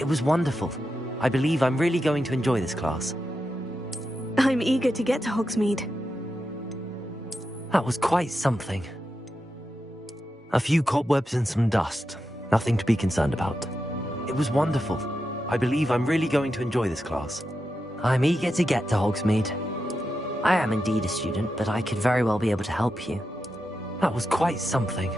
It was wonderful. I believe I'm really going to enjoy this class. I'm eager to get to Hogsmeade. That was quite something. A few cobwebs and some dust. Nothing to be concerned about. It was wonderful. I believe I'm really going to enjoy this class. I'm eager to get to Hogsmeade. I am indeed a student, but I could very well be able to help you. That was quite something.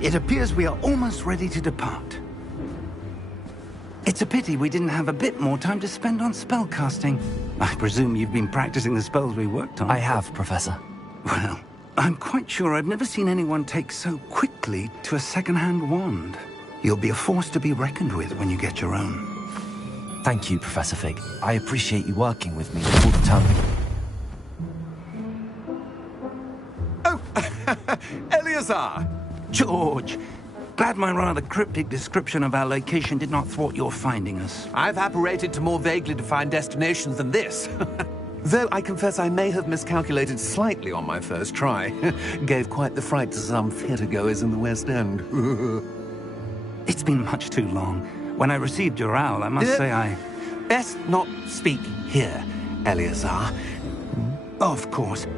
It appears we are almost ready to depart. It's a pity we didn't have a bit more time to spend on spellcasting. I presume you've been practicing the spells we worked on. I have, Professor. Well, I'm quite sure I've never seen anyone take so quickly to a second-hand wand. You'll be a force to be reckoned with when you get your own. Thank you, Professor Fig. I appreciate you working with me all the time. Oh, Eleazar! George, glad my rather cryptic description of our location did not thwart your finding us. I've apparated to more vaguely defined destinations than this. Though I confess I may have miscalculated slightly on my first try. Gave quite the fright to some theatre-goers in the West End. It's been much too long. When I received your owl, I must say I... Best not speak here, Eleazar. Of course.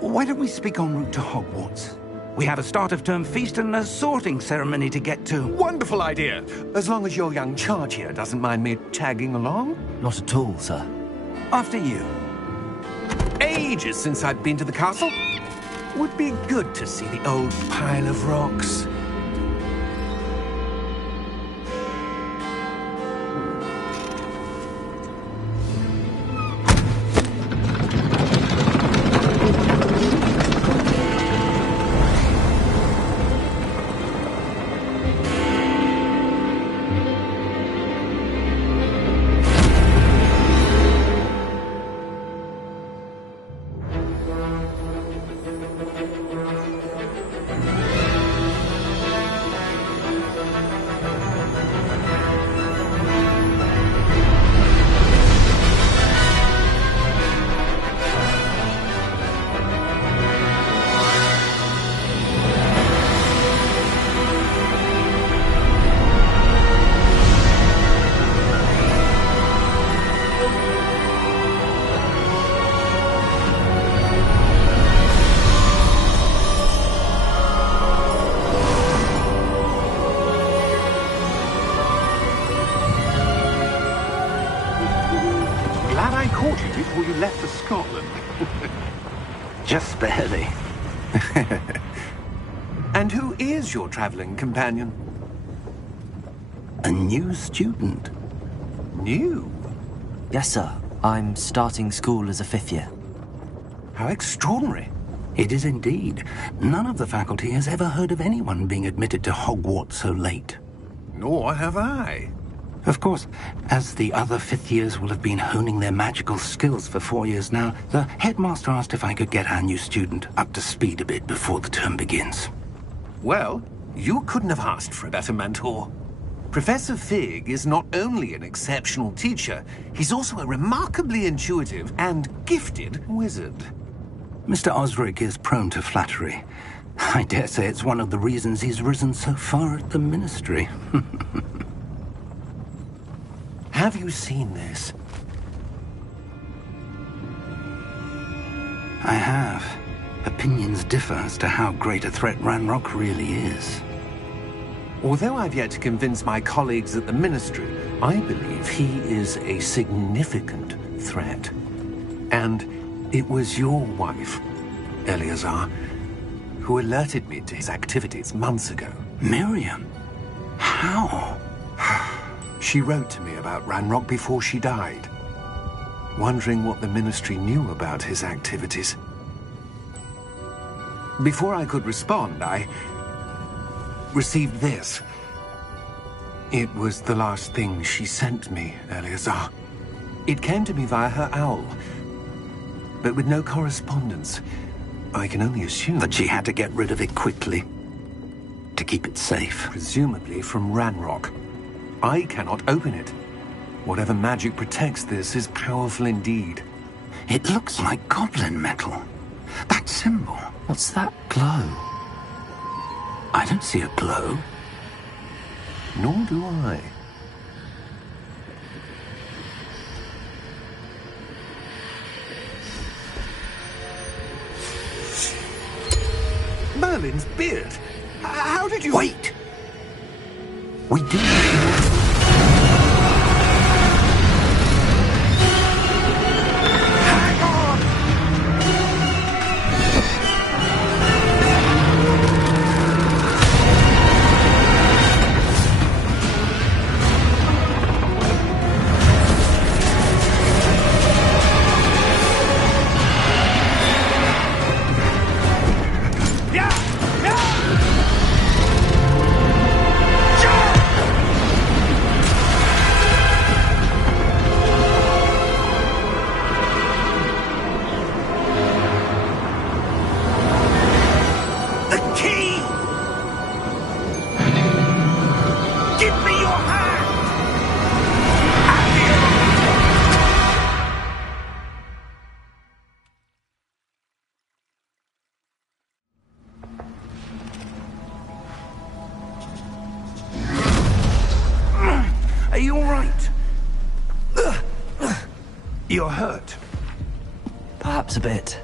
Why don't we speak en route to Hogwarts? We have a start-of-term feast and a sorting ceremony to get to. Wonderful idea! As long as your young charge here doesn't mind me tagging along. Not at all, sir. After you. Ages since I've been to the castle. Would be good to see the old pile of rocks. Before you left for Scotland. Just barely. And who is your traveling companion? A new student. New? Yes, sir. I'm starting school as a 5th year. How extraordinary. It is indeed. None of the faculty has ever heard of anyone being admitted to Hogwarts so late. Nor have I. Of course, as the other 5th years will have been honing their magical skills for 4 years now, the headmaster asked if I could get our new student up to speed a bit before the term begins. Well, you couldn't have asked for a better mentor. Professor Fig is not only an exceptional teacher, he's also a remarkably intuitive and gifted wizard. Mr. Osric is prone to flattery. I dare say it's one of the reasons he's risen so far at the Ministry. Have you seen this? I have. Opinions differ as to how great a threat Ranrock really is. Although I've yet to convince my colleagues at the Ministry, I believe he is a significant threat. And it was your wife, Eleazar, who alerted me to his activities months ago. Miriam? How? She wrote to me about Ranrock before she died, wondering what the Ministry knew about his activities. Before I could respond, I received this. It was the last thing she sent me, Eleazar. It came to me via her owl, but with no correspondence. I can only assume That she had to get rid of it quickly, to keep it safe. presumably from Ranrock. I cannot open it. Whatever magic protects this is powerful indeed. It looks like goblin metal. That symbol. What's that glow? I don't see a glow. Nor do I. Merlin's beard. How did you... Wait! We do. Hang on! The key! Give me your hand! Are you all right? You're hurt. Perhaps a bit.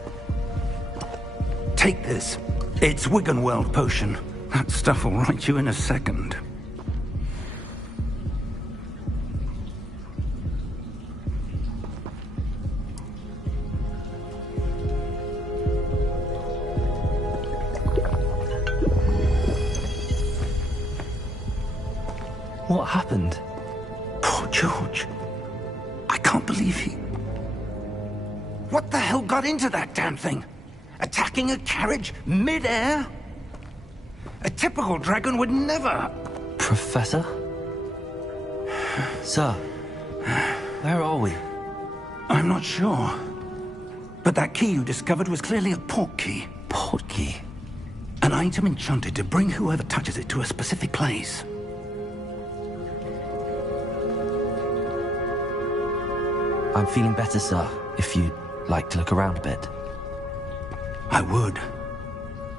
Take this. It's Wiggenweld potion. That stuff will right you in a second. What happened? Poor George. I can't believe he... What the hell got into that damn thing? Attacking a carriage mid-air? A typical dragon would never... Professor? Sir, where are we? I'm not sure. But that key you discovered was clearly a port key. Port key? An item enchanted to bring whoever touches it to a specific place. I'm feeling better, sir, if you'd like to look around a bit. I would.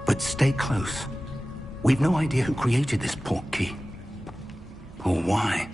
But stay close. We've no idea who created this port key. Or why.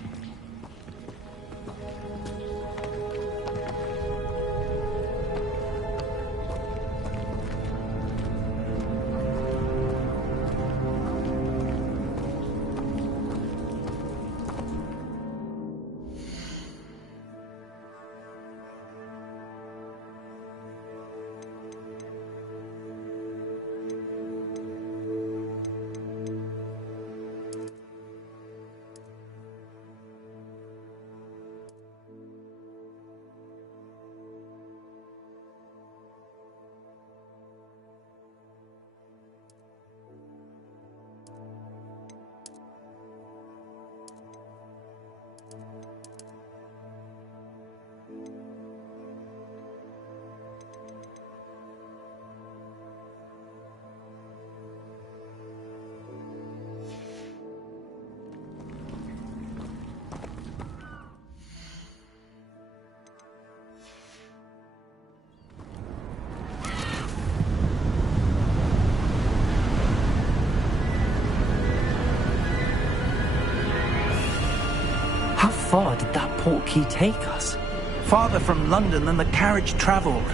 far did that portkey take us? Farther from London than the carriage travelled.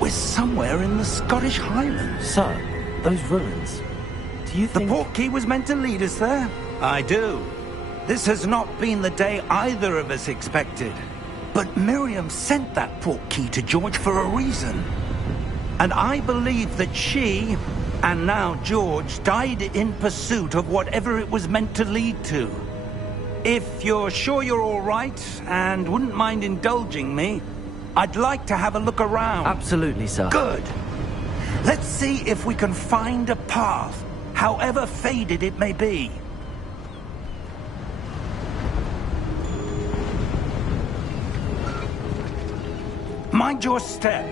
We're somewhere in the Scottish Highlands. Sir, those ruins. Do you The think... portkey was meant to lead us there? I do. This has not been the day either of us expected. But Miriam sent that portkey to George for a reason. And I believe that she, and now George, died in pursuit of whatever it was meant to lead to. If you're sure you're all right, and wouldn't mind indulging me, I'd like to have a look around. Absolutely, sir. Good. Let's see if we can find a path, however faded it may be. Mind your step.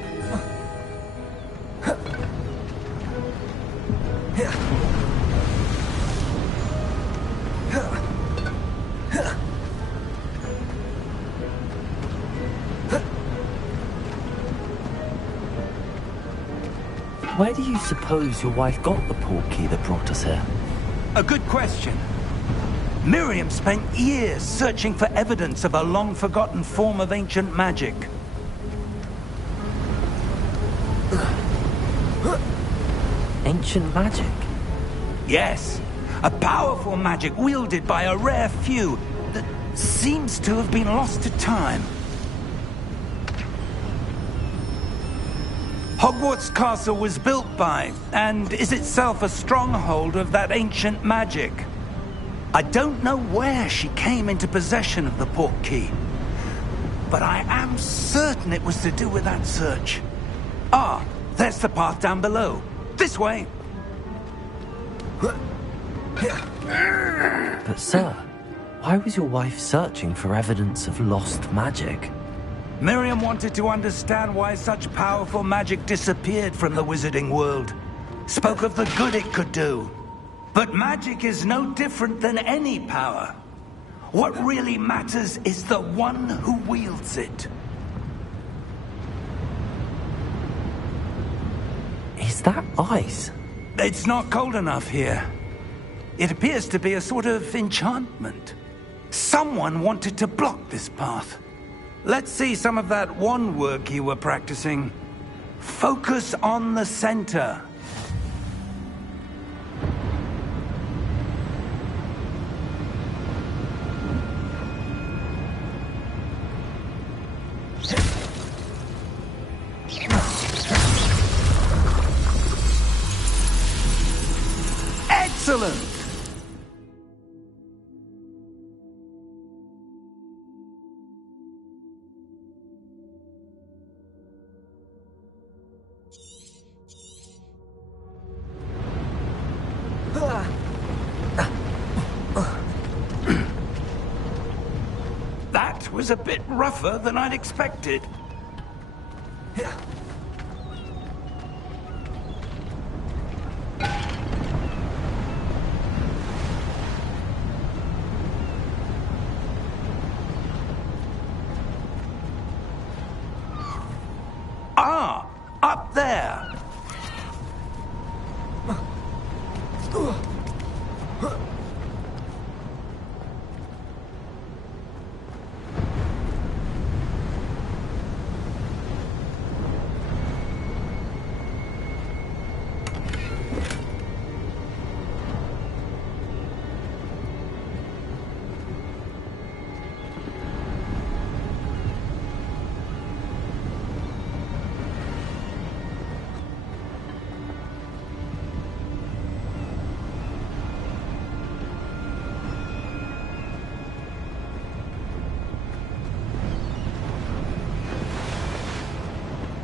Where do you suppose your wife got the portkey that brought us here? A good question. Miriam spent years searching for evidence of a long-forgotten form of ancient magic. Ancient magic? Yes, a powerful magic wielded by a rare few that seems to have been lost to time. Hogwarts Castle was built by, and is itself a stronghold of that ancient magic. I don't know where she came into possession of the portkey, but I am certain it was to do with that search. Ah, there's the path down below. This way. But sir, why was your wife searching for evidence of lost magic? Miriam wanted to understand why such powerful magic disappeared from the wizarding world. Spoke of the good it could do. But magic is no different than any power. What really matters is the one who wields it. Is that ice? It's not cold enough here. It appears to be a sort of enchantment. Someone wanted to block this path. Let's see some of that wand work you were practicing. Focus on the center. Excellent! That was a bit rougher than I'd expected. Ah, up there.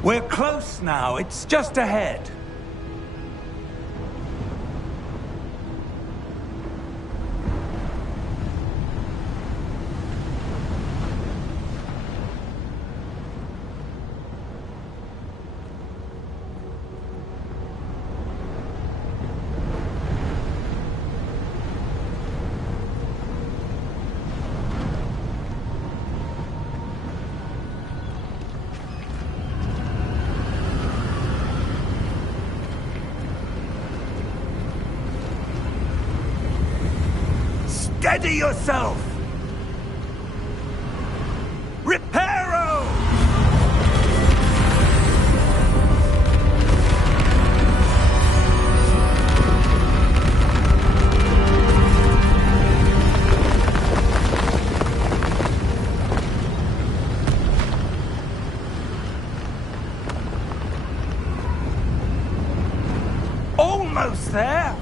We're close now. It's just ahead. Steady yourself! Reparo! Almost there!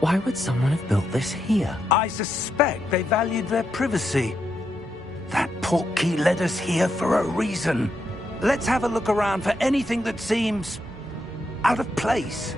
Why would someone have built this here? I suspect they valued their privacy. That portkey led us here for a reason. Let's have a look around for anything that seems out of place.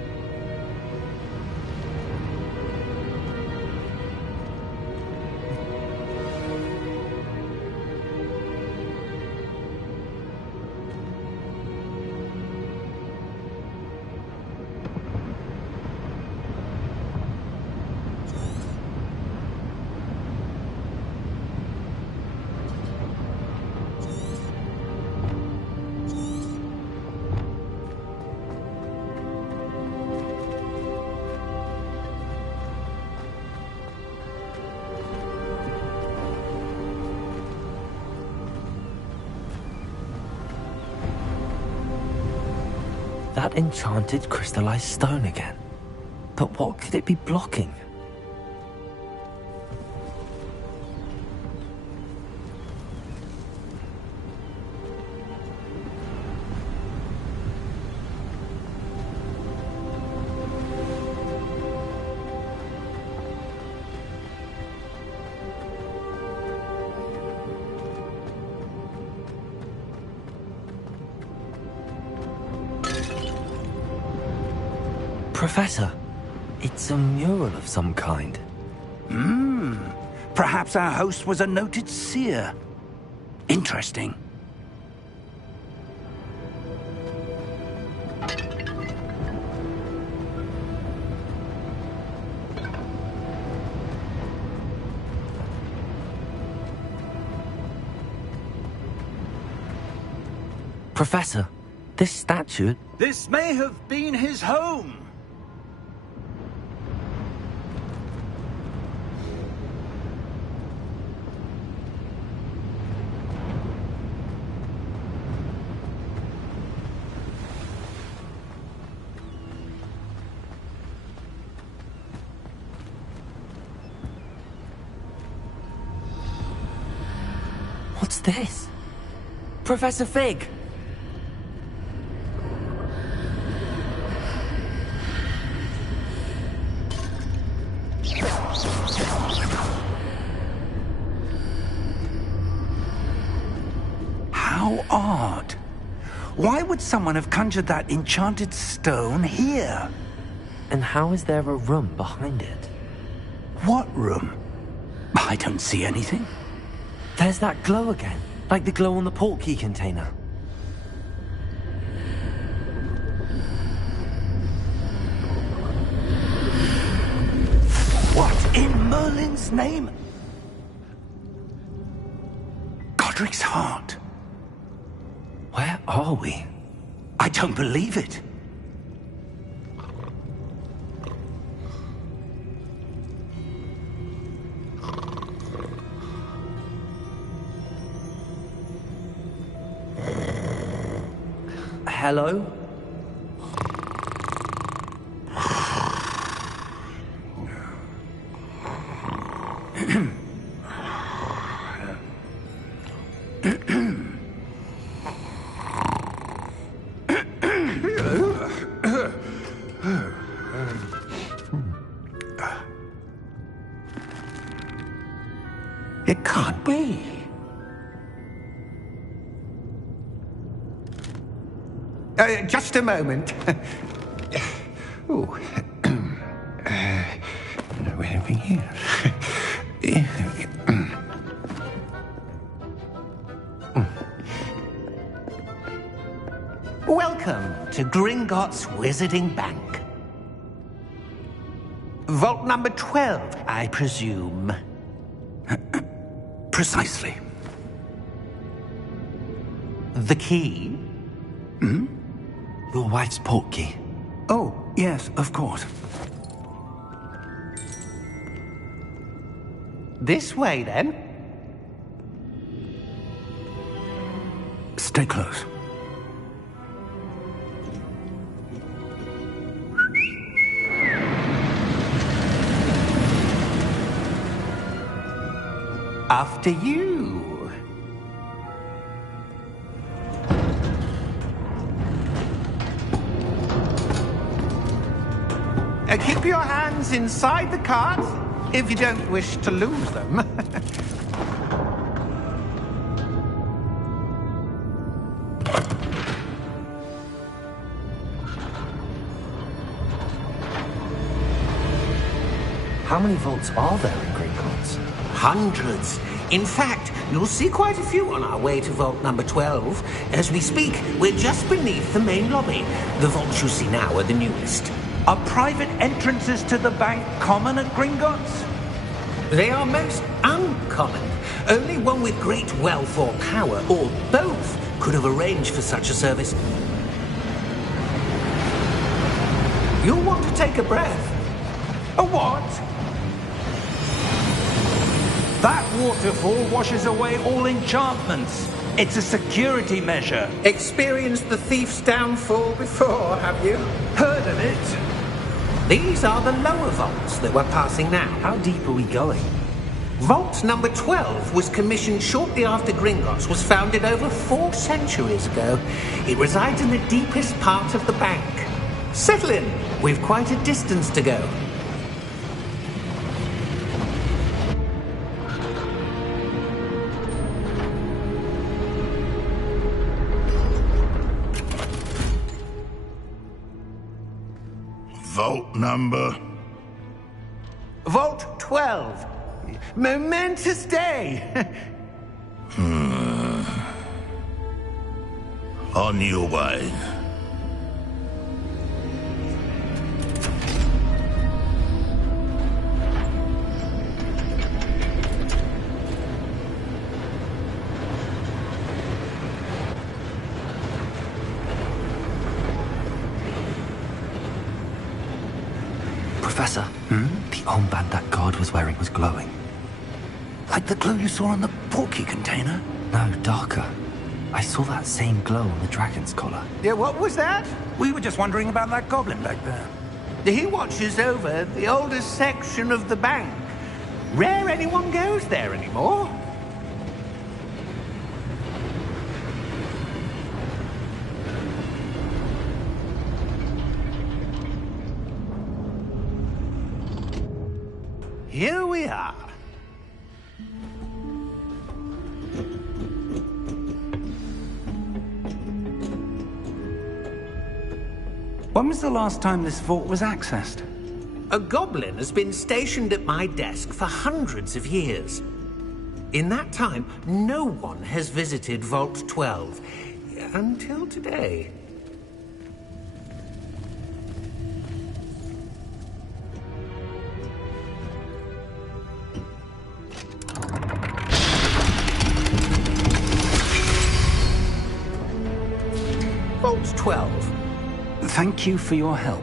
That enchanted crystallized stone again. But what could it be blocking? Professor, it's a mural of some kind. Perhaps our host was a noted seer. Interesting. Professor, this statue... This may have been his home. What's this? Professor Fig! How odd. Why would someone have conjured that enchanted stone here? And how is there a room behind it? What room? I don't see anything. There's that glow again, like the glow on the portkey container. What in Merlin's name? Godric's heart. Where are we? I don't believe it. Hello? It can't be. Just a moment. Oh. Where are we here? Welcome to Gringotts Wizarding Bank. Vault number 12, I presume. Precisely. The key? Hmm? Your wife's portkey. Oh, yes, of course. This way, then. Stay close. After you. Keep your hands inside the cart if you don't wish to lose them. How many vaults are there in Gringotts? Hundreds. In fact, you'll see quite a few on our way to vault number 12. As we speak, we're just beneath the main lobby. The vaults you see now are the newest. Are private entrances to the bank common at Gringotts? They are most uncommon. Only one with great wealth or power, or both, could have arranged for such a service. You'll want to take a breath. A what? That waterfall washes away all enchantments. It's a security measure. Experienced the thief's downfall before, have you? Heard of it? These are the lower vaults that we're passing now. How deep are we going? Vault number 12 was commissioned shortly after Gringotts was founded over 4 centuries ago. It resides in the deepest part of the bank. Settle in. We've quite a distance to go. Vault number? Vault 12. Momentous day. On your way. Professor, the armband that guard was wearing was glowing. Like the glow you saw on the portkey container? No, darker. I saw that same glow on the dragon's collar. Yeah, what was that? We were just wondering about that goblin back there. He watches over the oldest section of the bank. Rare anyone goes there anymore. Here we are. When was the last time this vault was accessed? A goblin has been stationed at my desk for hundreds of years. In that time, no one has visited Vault 12. Until today. Vault 12. Thank you for your help.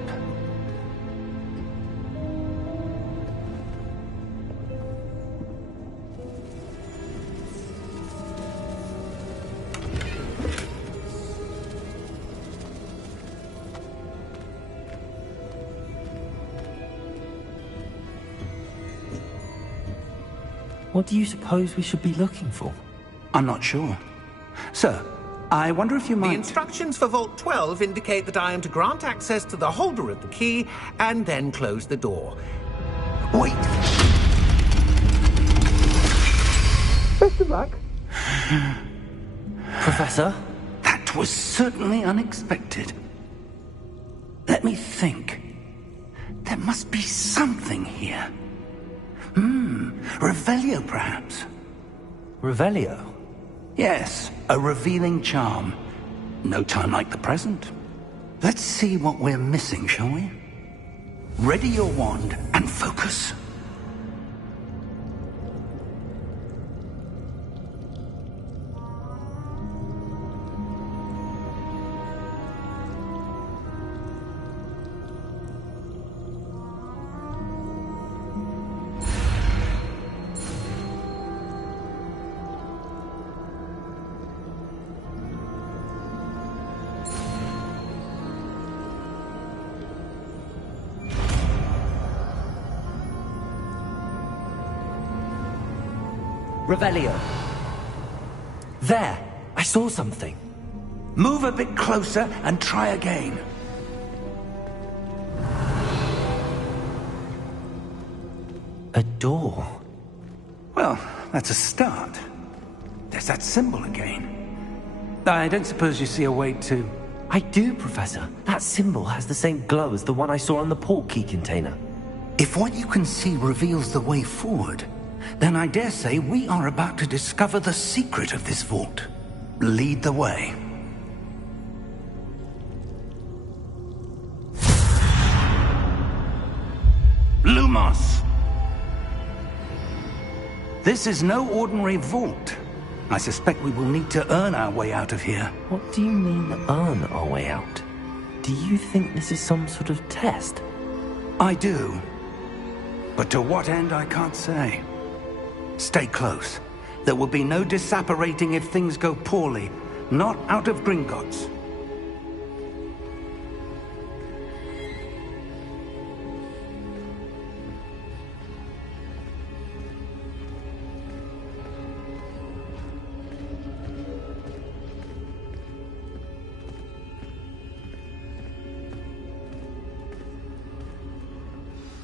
What do you suppose we should be looking for? I'm not sure. Sir, I wonder if you might... The instructions for Vault 12 indicate that I am to grant access to the holder of the key and then close the door. Wait! Best of luck. Professor? That was certainly unexpected. Let me think. There must be something here. Revelio, perhaps? Revelio? Yes, a revealing charm. No time like the present. Let's see what we're missing, shall we? Ready your wand and focus. Revelio. There! I saw something. Move a bit closer and try again. A door. Well, that's a start. There's that symbol again. I don't suppose you see a way to... I do, Professor. That symbol has the same glow as the one I saw on the port key container. If what you can see reveals the way forward, then I dare say we are about to discover the secret of this vault. Lead the way. Lumos! This is no ordinary vault. I suspect we will need to earn our way out of here. What do you mean, earn our way out? Do you think this is some sort of test? I do. But to what end, I can't say. Stay close. There will be no disapparating if things go poorly. Not out of Gringotts.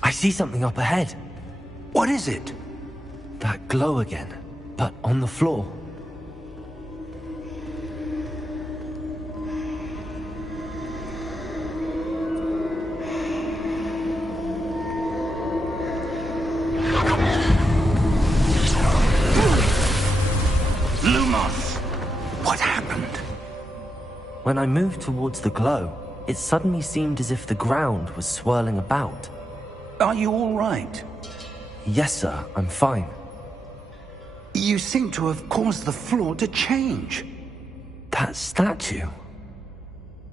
I see something up ahead. What is it? That glow again, but on the floor. Lumos! What happened? When I moved towards the glow, it suddenly seemed as if the ground was swirling about. Are you all right? Yes, sir, I'm fine. You seem to have caused the floor to change. That statue.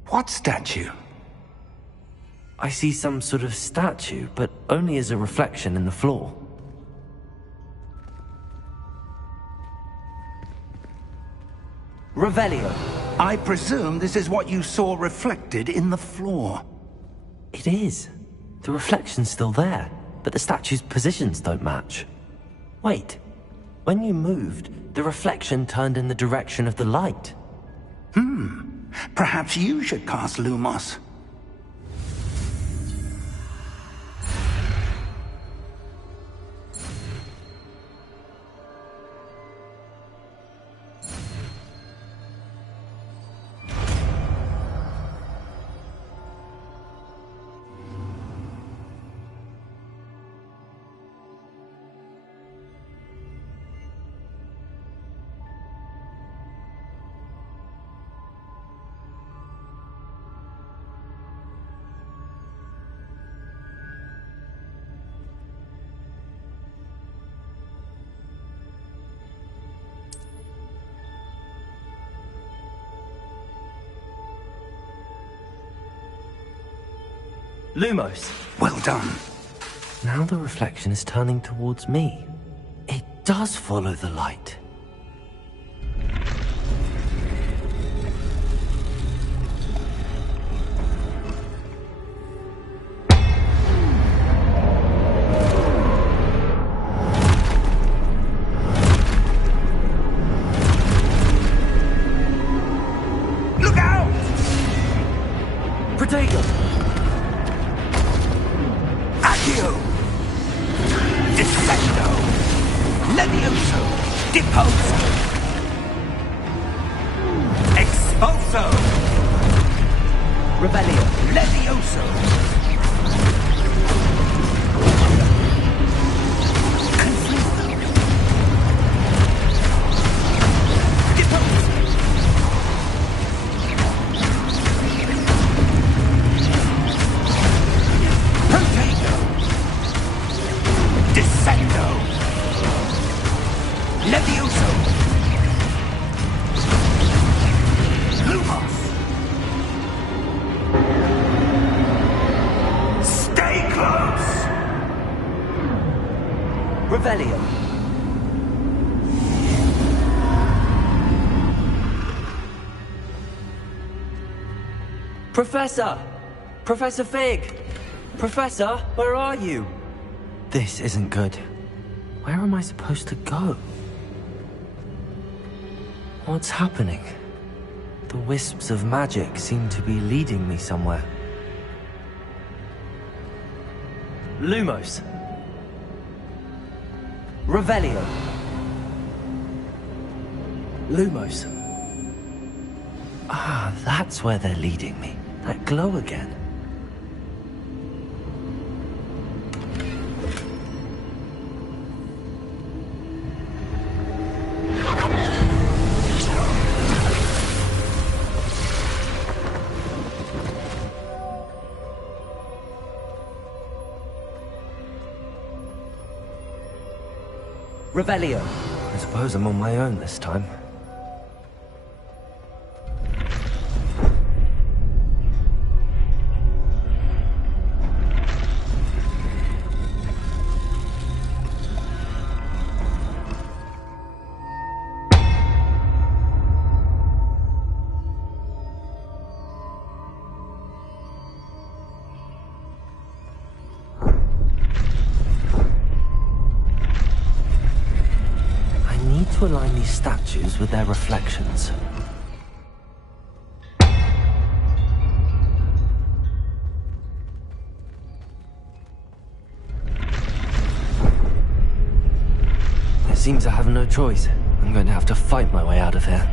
What statue? I see some sort of statue, but only as a reflection in the floor. Revelio. I presume this is what you saw reflected in the floor. It is. The reflection's still there, but the statue's positions don't match. Wait. When you moved, the reflection turned in the direction of the light. Perhaps you should cast Lumos. Lumos. Well done. Now the reflection is turning towards me. It does follow the light. Look out! Protego! Accio! Descendo! Levioso! Deposo! Expulso! Revelio. Levioso! Confluo! Deposo! Perfecto! Levioso! Lumos! Stay close! Revelio. Professor! Professor Fig! Professor, where are you? This isn't good. Where am I supposed to go? What's happening? The wisps of magic seem to be leading me somewhere. Lumos. Revelio. Lumos. Ah, that's where they're leading me. That glow again. Revelio. I suppose I'm on my own this time. To align these statues with their reflections. It seems I have no choice. I'm going to have to fight my way out of here.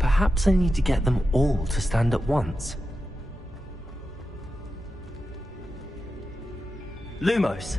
Perhaps I need to get them all to stand at once. Lumos.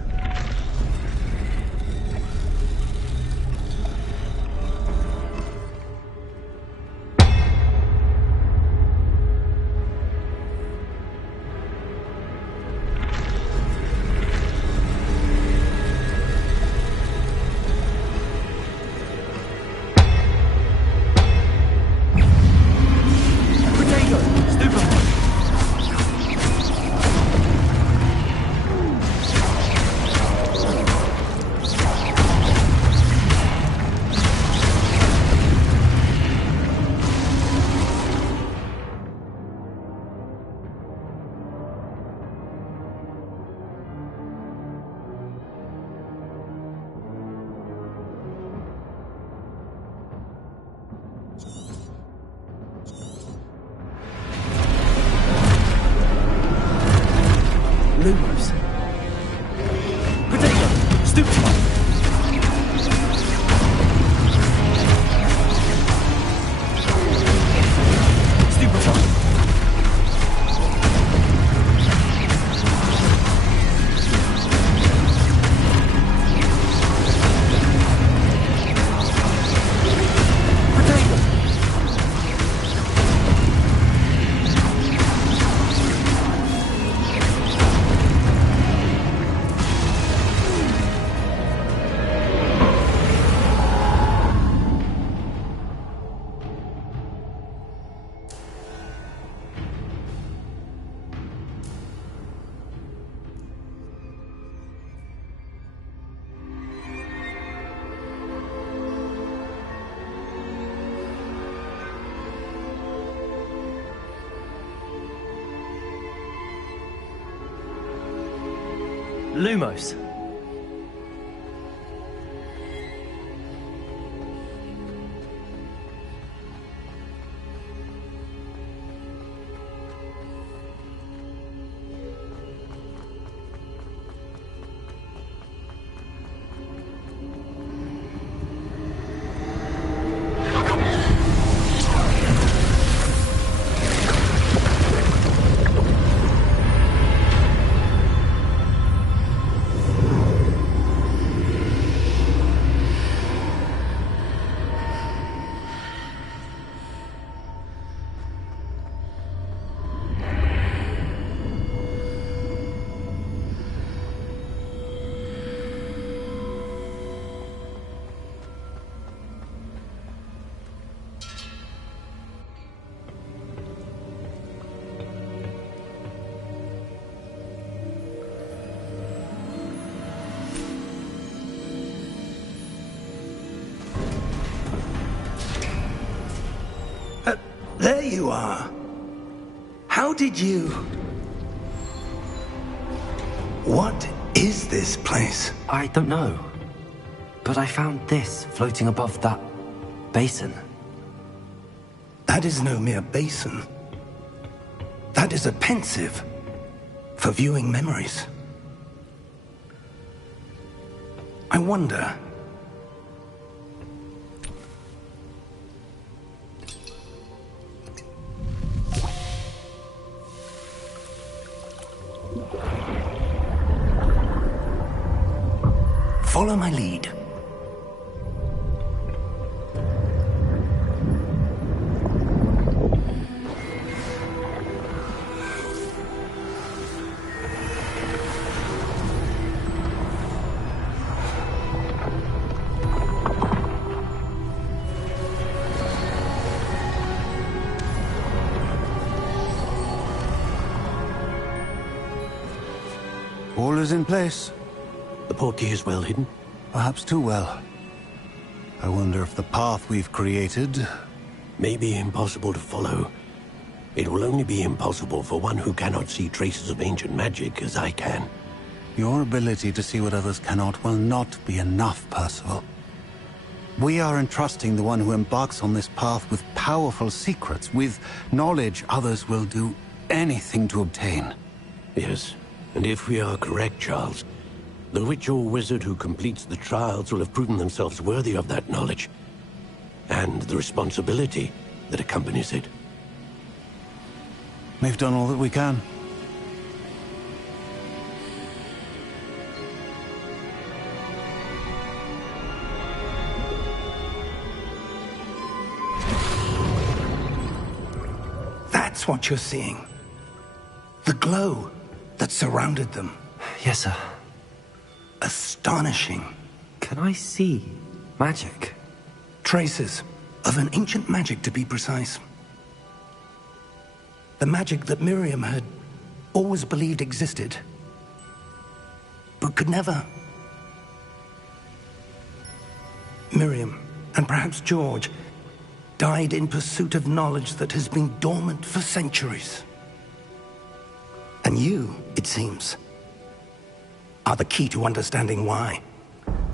Lumos. Potato! Stupefy! Stupefy! Lumos. There you are. How did you... What is this place? I don't know. But I found this floating above that basin. That is no mere basin. That is a pensive for viewing memories. I wonder... Follow my lead. All is in place. The portkey is well hidden? Perhaps too well. I wonder if the path we've created... May be impossible to follow. It will only be impossible for one who cannot see traces of ancient magic as I can. Your ability to see what others cannot will not be enough, Percival. We are entrusting the one who embarks on this path with powerful secrets, with knowledge others will do anything to obtain. Yes, and if we are correct, Charles, the witch or wizard who completes the trials will have proven themselves worthy of that knowledge, and the responsibility that accompanies it. We've done all that we can. That's what you're seeing. The glow that surrounded them. Yes, sir. Astonishing. Can I see magic? Traces of an ancient magic, to be precise. The magic that Miriam had always believed existed, but could never. Miriam, and perhaps George, died in pursuit of knowledge that has been dormant for centuries. And you, it seems, are the key to understanding why.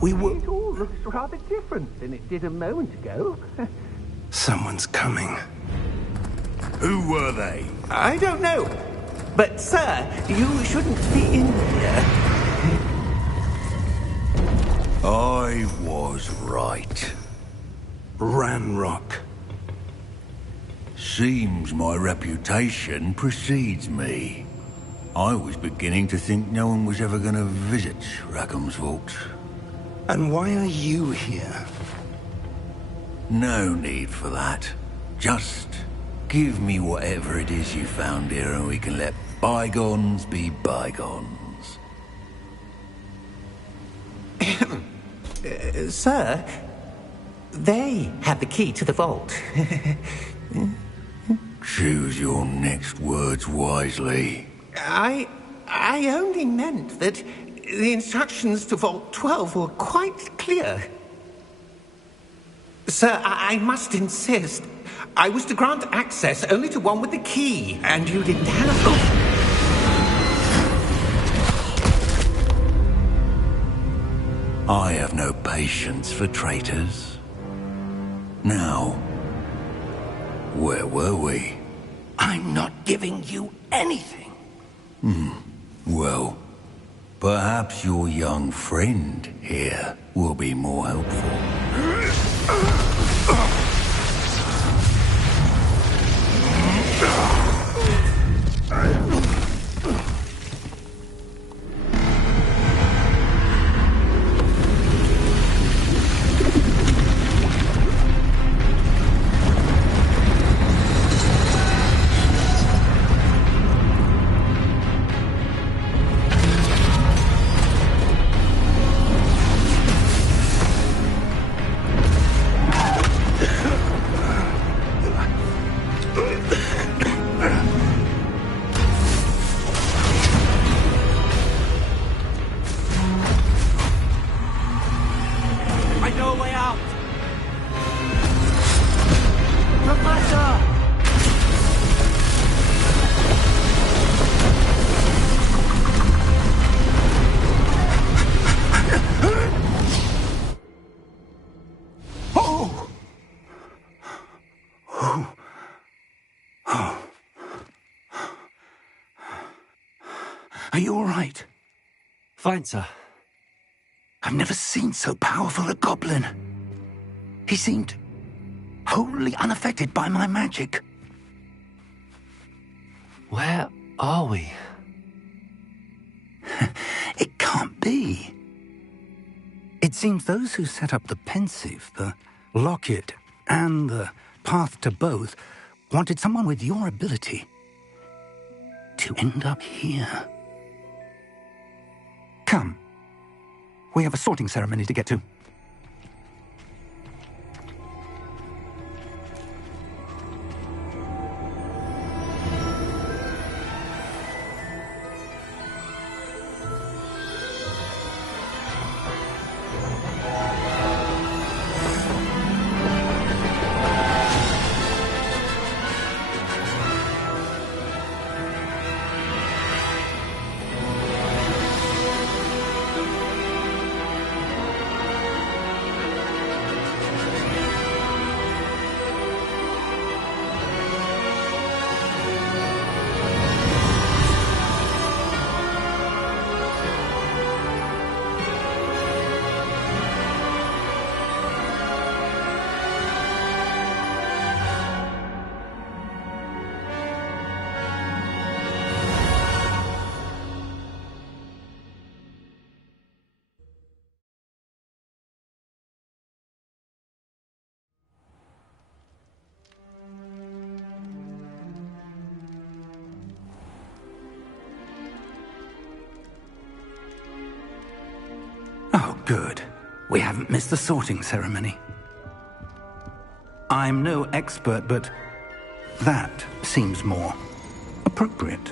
It all looks rather different than it did a moment ago. Someone's coming. Who were they? I don't know. But, sir, you shouldn't be in here. I was right. Ranrock. Seems my reputation precedes me. I was beginning to think no one was ever going to visit Rackham's vault. And why are you here? No need for that. Just give me whatever it is you found here and we can let bygones be bygones. Sir, they have the key to the vault. Choose your next words wisely. I only meant that the instructions to Vault 12 were quite clear. Sir, I must insist. I was to grant access only to one with the key, and you didn't have... I have no patience for traitors. Now, where were we? I'm not giving you anything. Well, perhaps your young friend here will be more helpful. I know a way out! Professor! Are you all right? Fine, sir. I've never seen so powerful a goblin. He seemed wholly unaffected by my magic. Where are we? It can't be. It seems those who set up the pensive, the locket, and the path to both wanted someone with your ability to end up here. Come. We have a sorting ceremony to get to. Oh, good. We haven't missed the sorting ceremony. I'm no expert, but that seems more appropriate.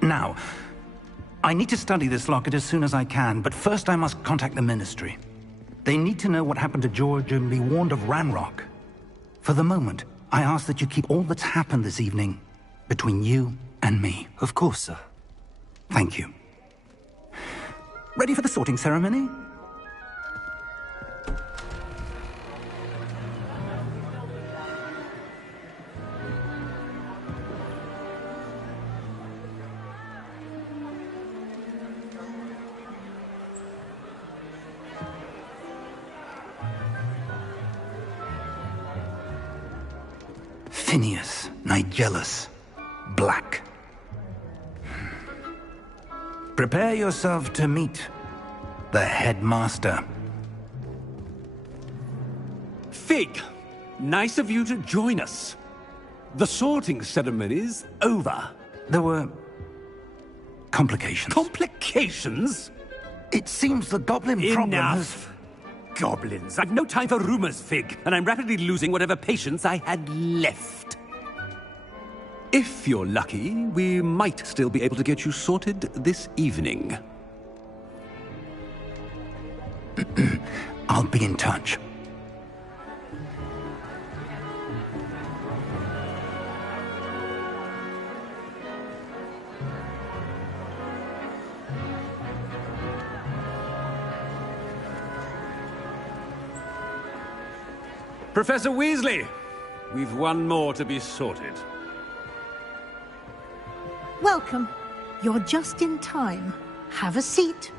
Now, I need to study this locket as soon as I can, but first I must contact the Ministry. They need to know what happened to George and be warned of Ranrock. For the moment, I ask that you keep all that's happened this evening between you and me. Of course, sir. Thank you. Ready for the sorting ceremony? Phineas, Nigellus, Black. Prepare yourself to meet the headmaster. Fig, nice of you to join us. The sorting ceremony's over. There were complications. Complications? It seems the goblin problem has... Enough! Goblins. I've no time for rumors, Fig, and I'm rapidly losing whatever patience I had left. If you're lucky, we might still be able to get you sorted this evening. I'll be in touch. Professor Weasley, we've one more to be sorted. Welcome. You're just in time. Have a seat.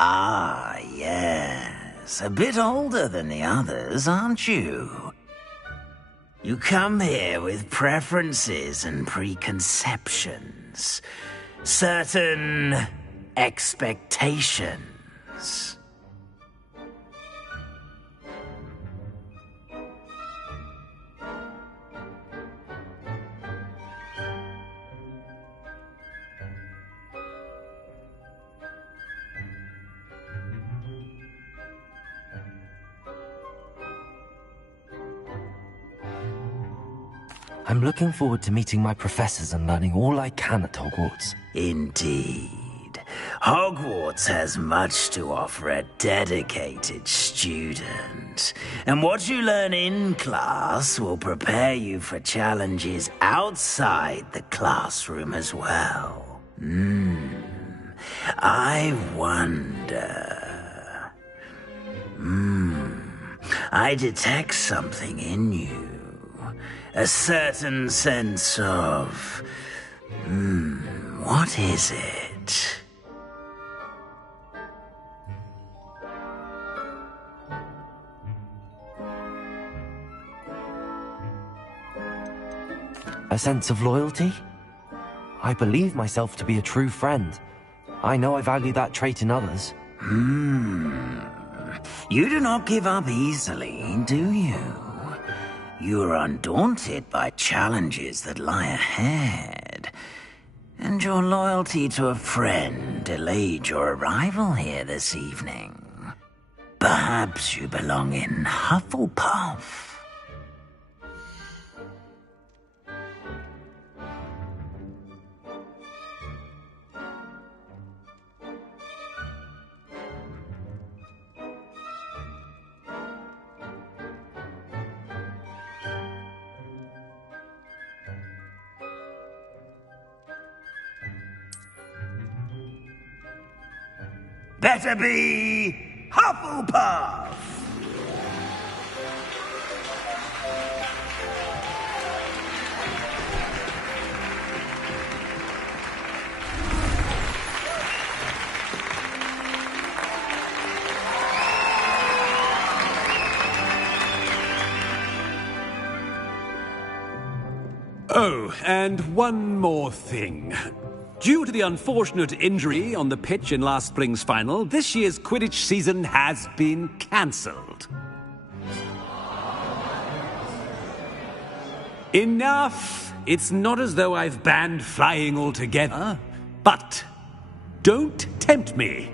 Ah, yes. A bit older than the others, aren't you? You come here with preferences and preconceptions. Certain expectations. I'm looking forward to meeting my professors and learning all I can at Hogwarts. Indeed. Hogwarts has much to offer a dedicated student. And what you learn in class will prepare you for challenges outside the classroom as well. I wonder... I detect something in you. A certain sense of... what is it? A sense of loyalty? I believe myself to be a true friend. I know I value that trait in others. You do not give up easily, do you? You are undaunted by challenges that lie ahead. And your loyalty to a friend delayed your arrival here this evening. Perhaps you belong in Hufflepuff. Better be Hufflepuff! Oh, and one more thing. Due to the unfortunate injury on the pitch in last spring's final, this year's Quidditch season has been cancelled. Enough! It's not as though I've banned flying altogether, but don't tempt me.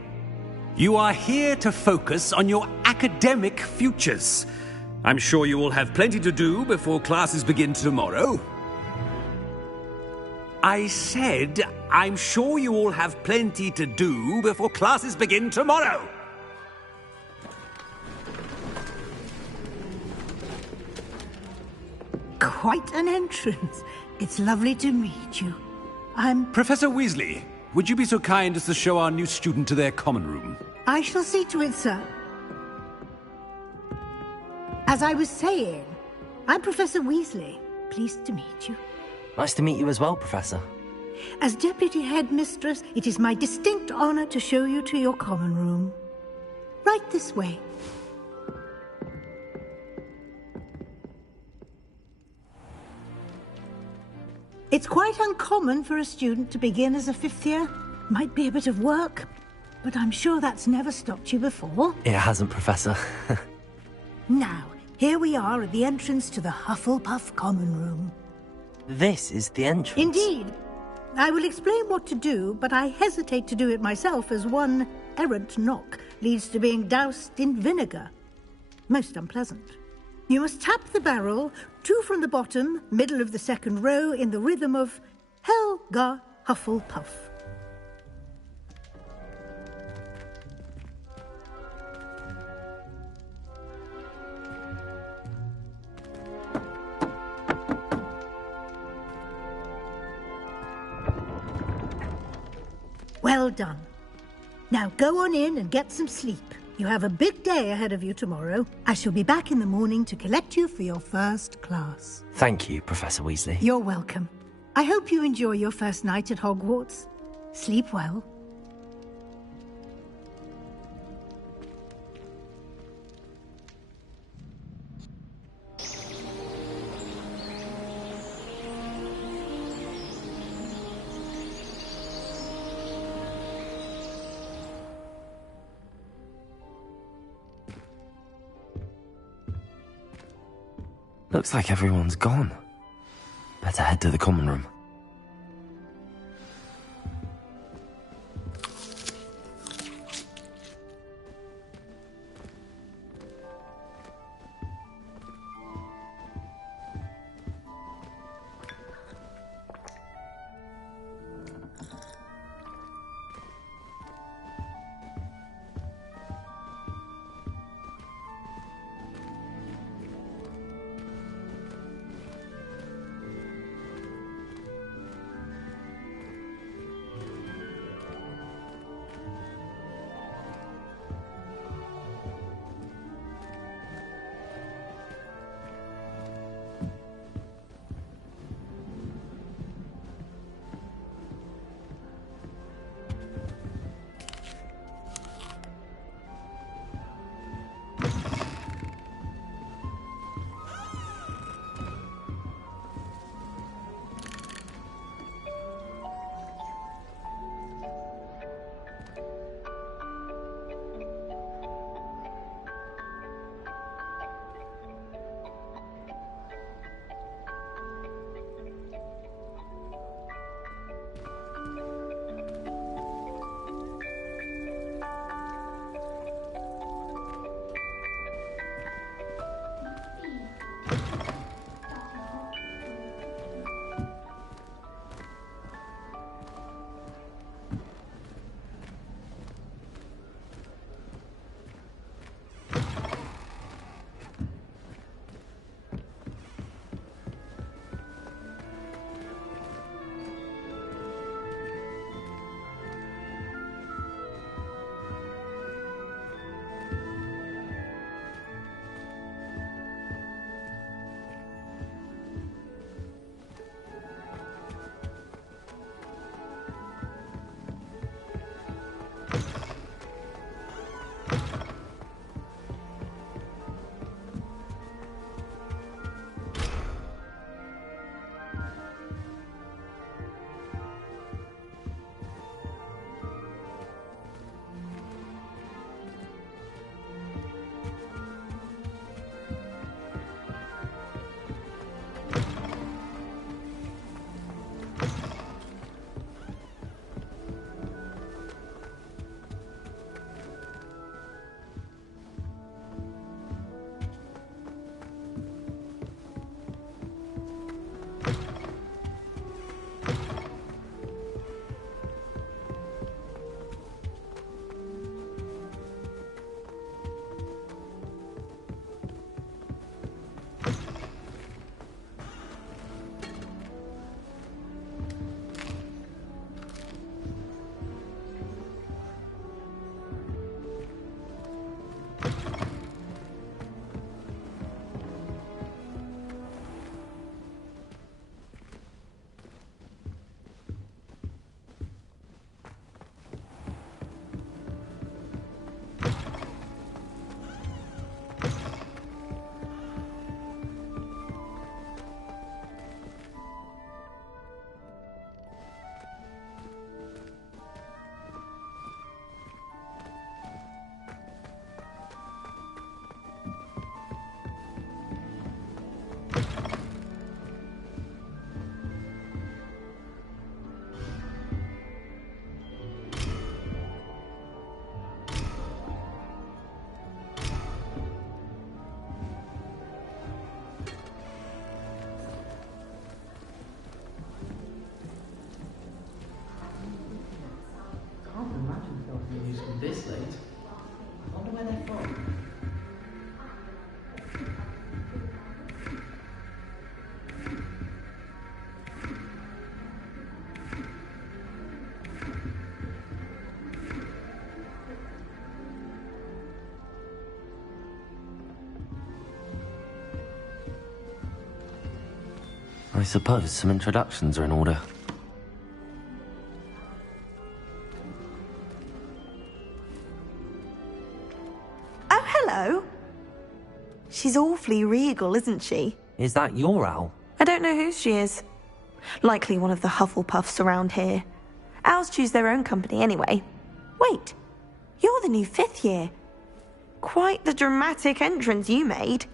You are here to focus on your academic futures. I'm sure you will have plenty to do before classes begin tomorrow. I said, I'm sure you all have plenty to do before classes begin tomorrow. Quite an entrance. It's lovely to meet you. Professor Weasley, would you be so kind as to show our new student to their common room? I shall see to it, sir. As I was saying, I'm Professor Weasley. Pleased to meet you. Nice to meet you as well, Professor. As Deputy Headmistress, it is my distinct honor to show you to your common room. Right this way. It's quite uncommon for a student to begin as a fifth year. Might be a bit of work, but I'm sure that's never stopped you before. It hasn't, Professor. Now, here we are at the entrance to the Hufflepuff common room. This is the entrance. Indeed. I will explain what to do, but I hesitate to do it myself as one errant knock leads to being doused in vinegar. Most unpleasant. You must tap the barrel, 2 from the bottom, middle of the second row, in the rhythm of Helga Hufflepuff. Well done. Now go on in and get some sleep. You have a big day ahead of you tomorrow. I shall be back in the morning to collect you for your first class. Thank you, Professor Weasley. You're welcome. I hope you enjoy your first night at Hogwarts. Sleep well. Looks like everyone's gone. Better head to the common room. I suppose some introductions are in order. Oh, hello. She's awfully regal, isn't she? Is that your owl? I don't know who she is. Likely one of the Hufflepuffs around here. Owls choose their own company anyway. Wait, you're the new 5th year. Quite the dramatic entrance you made.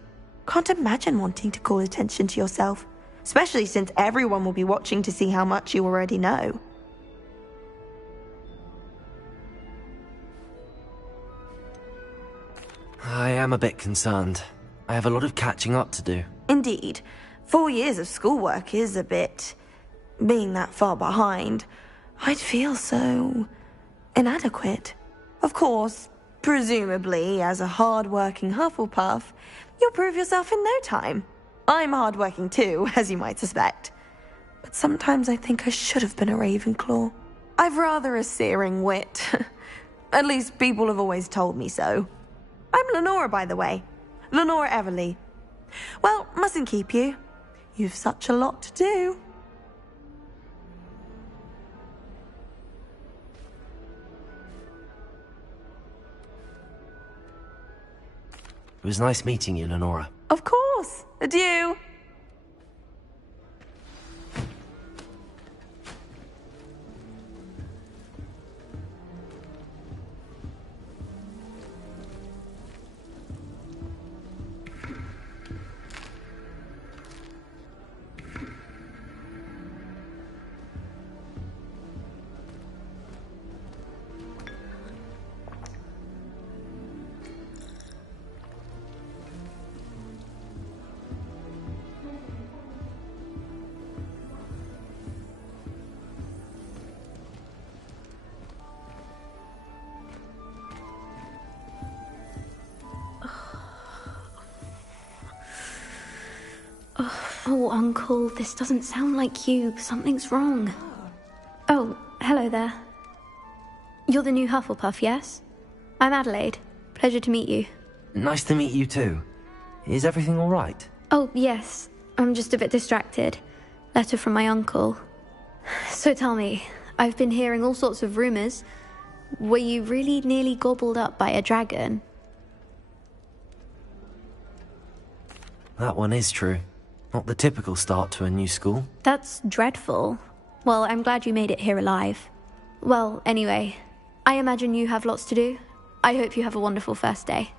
Can't imagine wanting to call attention to yourself, especially since everyone will be watching to see how much you already know. I am a bit concerned. I have a lot of catching up to do. Indeed. 4 years of schoolwork is a bit... being that far behind. I'd feel so... inadequate. Of course, presumably, as a hard-working Hufflepuff, you'll prove yourself in no time. I'm hard-working too, as you might suspect. But sometimes I think I should have been a Ravenclaw. I've rather a searing wit. At least people have always told me so. I'm Lenora, by the way. Lenora Everly. Well, mustn't keep you. You've such a lot to do. It was nice meeting you, Lenora. Of course. Adieu. Oh, Uncle, this doesn't sound like you. Something's wrong. Oh, hello there. You're the new Hufflepuff, yes? I'm Adelaide. Pleasure to meet you. Nice to meet you too. Is everything all right? Oh, yes. I'm just a bit distracted. Letter from my uncle. So tell me, I've been hearing all sorts of rumors. Were you really nearly gobbled up by a dragon? That one is true. Not the typical start to a new school. That's dreadful. Well, I'm glad you made it here alive. Well, anyway, I imagine you have lots to do. I hope you have a wonderful first day.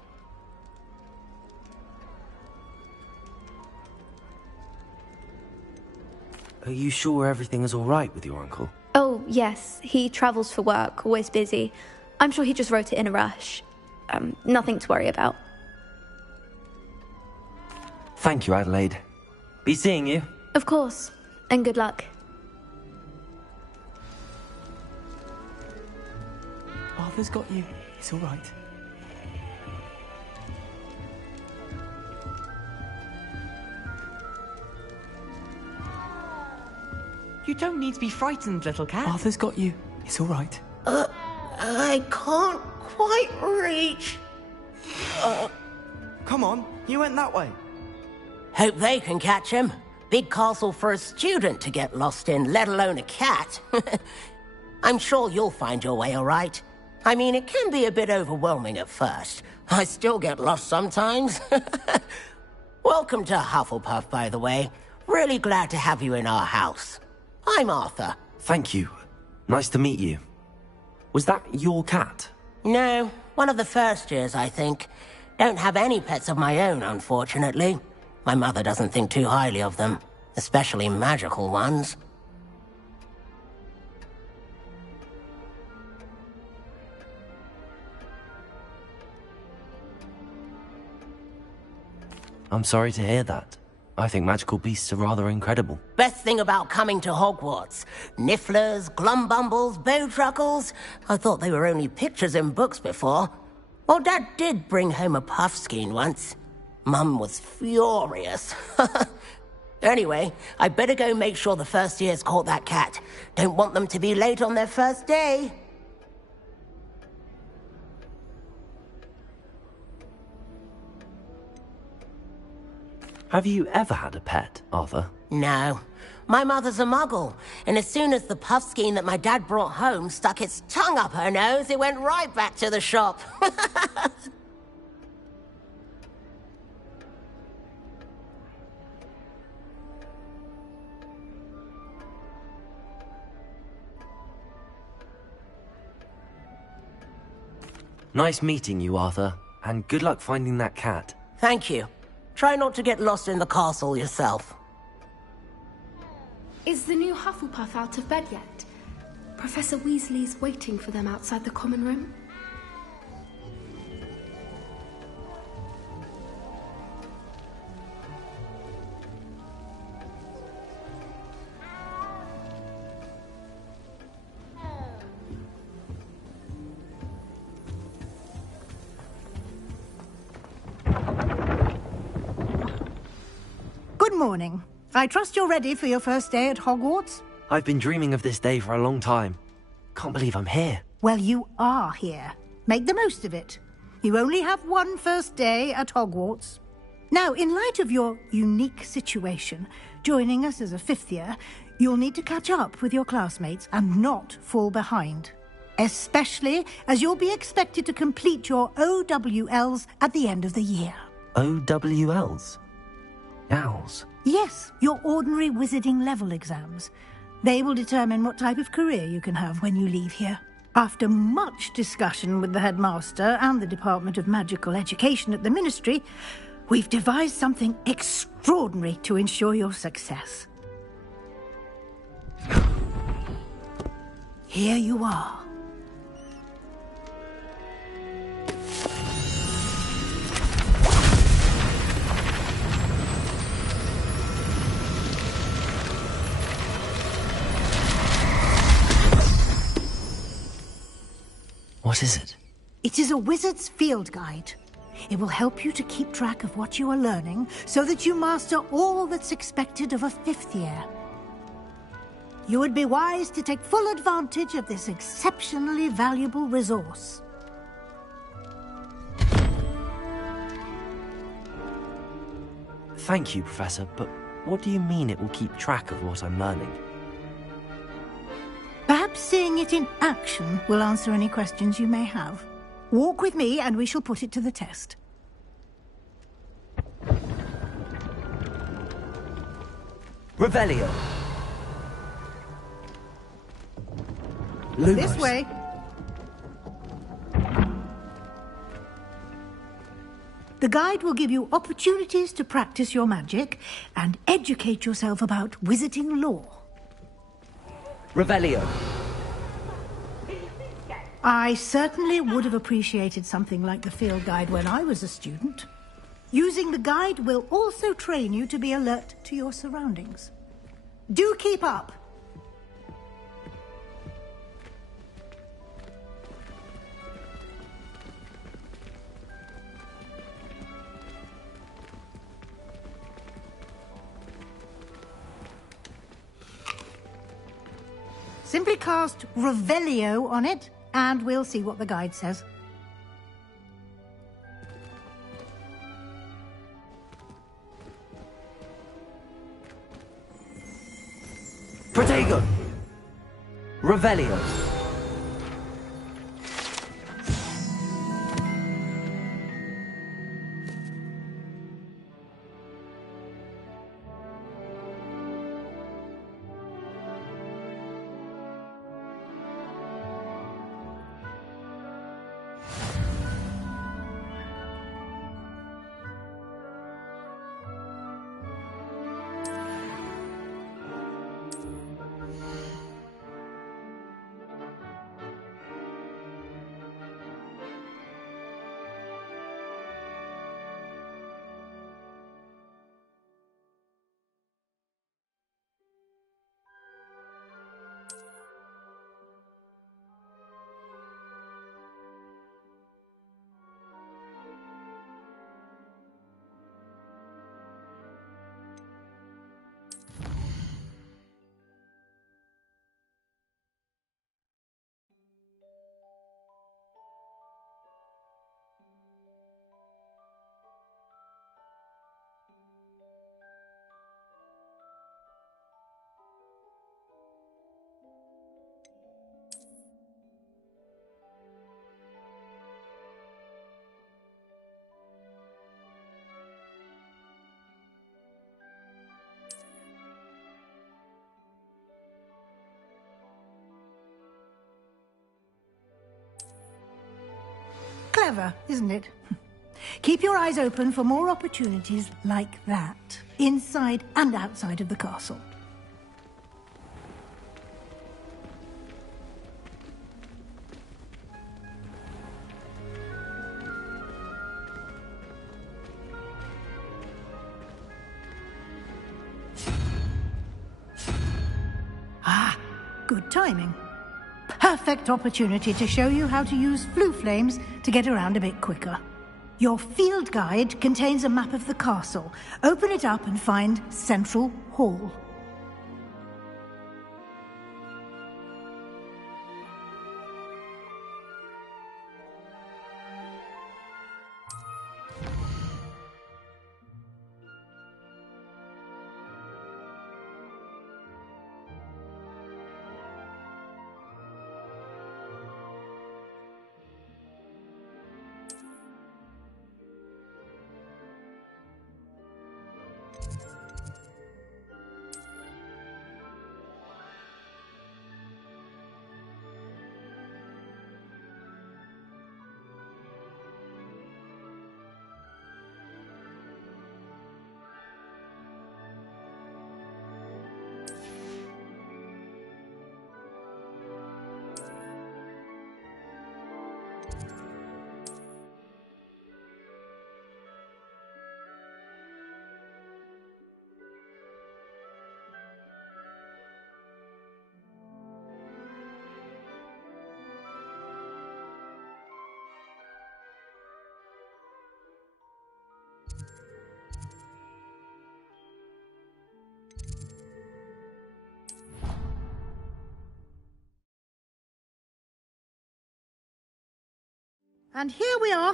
Are you sure everything is all right with your uncle? Oh, yes. He travels for work, always busy. I'm sure he just wrote it in a rush. Nothing to worry about. Thank you, Adelaide. Be seeing you. Of course. And good luck. Arthur's got you. It's all right. You don't need to be frightened, little cat. Arthur's got you. It's all right. I can't quite reach. Come on, you went that way. Hope they can catch him. Big castle for a student to get lost in, let alone a cat. I'm sure you'll find your way all right. I mean, it can be a bit overwhelming at first. I still get lost sometimes. Welcome to Hufflepuff, by the way. Really glad to have you in our house. I'm Arthur. Thank you. Nice to meet you. Was that your cat? No, one of the first years, I think. Don't have any pets of my own, unfortunately. My mother doesn't think too highly of them, especially magical ones. I'm sorry to hear that. I think magical beasts are rather incredible. Best thing about coming to Hogwarts. Nifflers, glumbumbles, bowtruckles. I thought they were only pictures in books before. Well, Dad did bring home a puffskein once. Mum was furious. Anyway, I better go make sure the first years caught that cat. Don't want them to be late on their first day. Have you ever had a pet, Arthur? No. My mother's a muggle, and as soon as the puffskein that my dad brought home stuck its tongue up her nose, it went right back to the shop. Nice meeting you, Arthur, and good luck finding that cat. Thank you. Try not to get lost in the castle yourself. Is the new Hufflepuff out of bed yet? Professor Weasley's waiting for them outside the common room. Good morning. I trust you're ready for your first day at Hogwarts? I've been dreaming of this day for a long time. Can't believe I'm here. Well, you are here. Make the most of it. You only have one first day at Hogwarts. Now, in light of your unique situation, joining us as a fifth year, you'll need to catch up with your classmates and not fall behind. Especially as you'll be expected to complete your OWLs at the end of the year. OWLs? Owls? Yes, your ordinary wizarding level exams. They will determine what type of career you can have when you leave here. After much discussion with the headmaster and the Department of Magical Education at the Ministry, we've devised something extraordinary to ensure your success. Here you are. What is it? It is a wizard's field guide. It will help you to keep track of what you are learning so that you master all that's expected of a fifth year. You would be wise to take full advantage of this exceptionally valuable resource. Thank you, Professor, but what do you mean it will keep track of what I'm learning? Perhaps seeing it in action will answer any questions you may have. Walk with me and we shall put it to the test. Revelio. This way. The guide will give you opportunities to practice your magic and educate yourself about wizarding lore. Revelio. I certainly would have appreciated something like the field guide when I was a student. Using the guide will also train you to be alert to your surroundings. Do keep up! Simply cast Revelio on it, and we'll see what the guide says. Protego. Revelio. Clever, isn't it? Keep your eyes open for more opportunities like that, inside and outside of the castle. Ah, good timing. Perfect opportunity to show you how to use flue flames to get around a bit quicker. Your field guide contains a map of the castle. Open it up and find Central Hall. And here we are.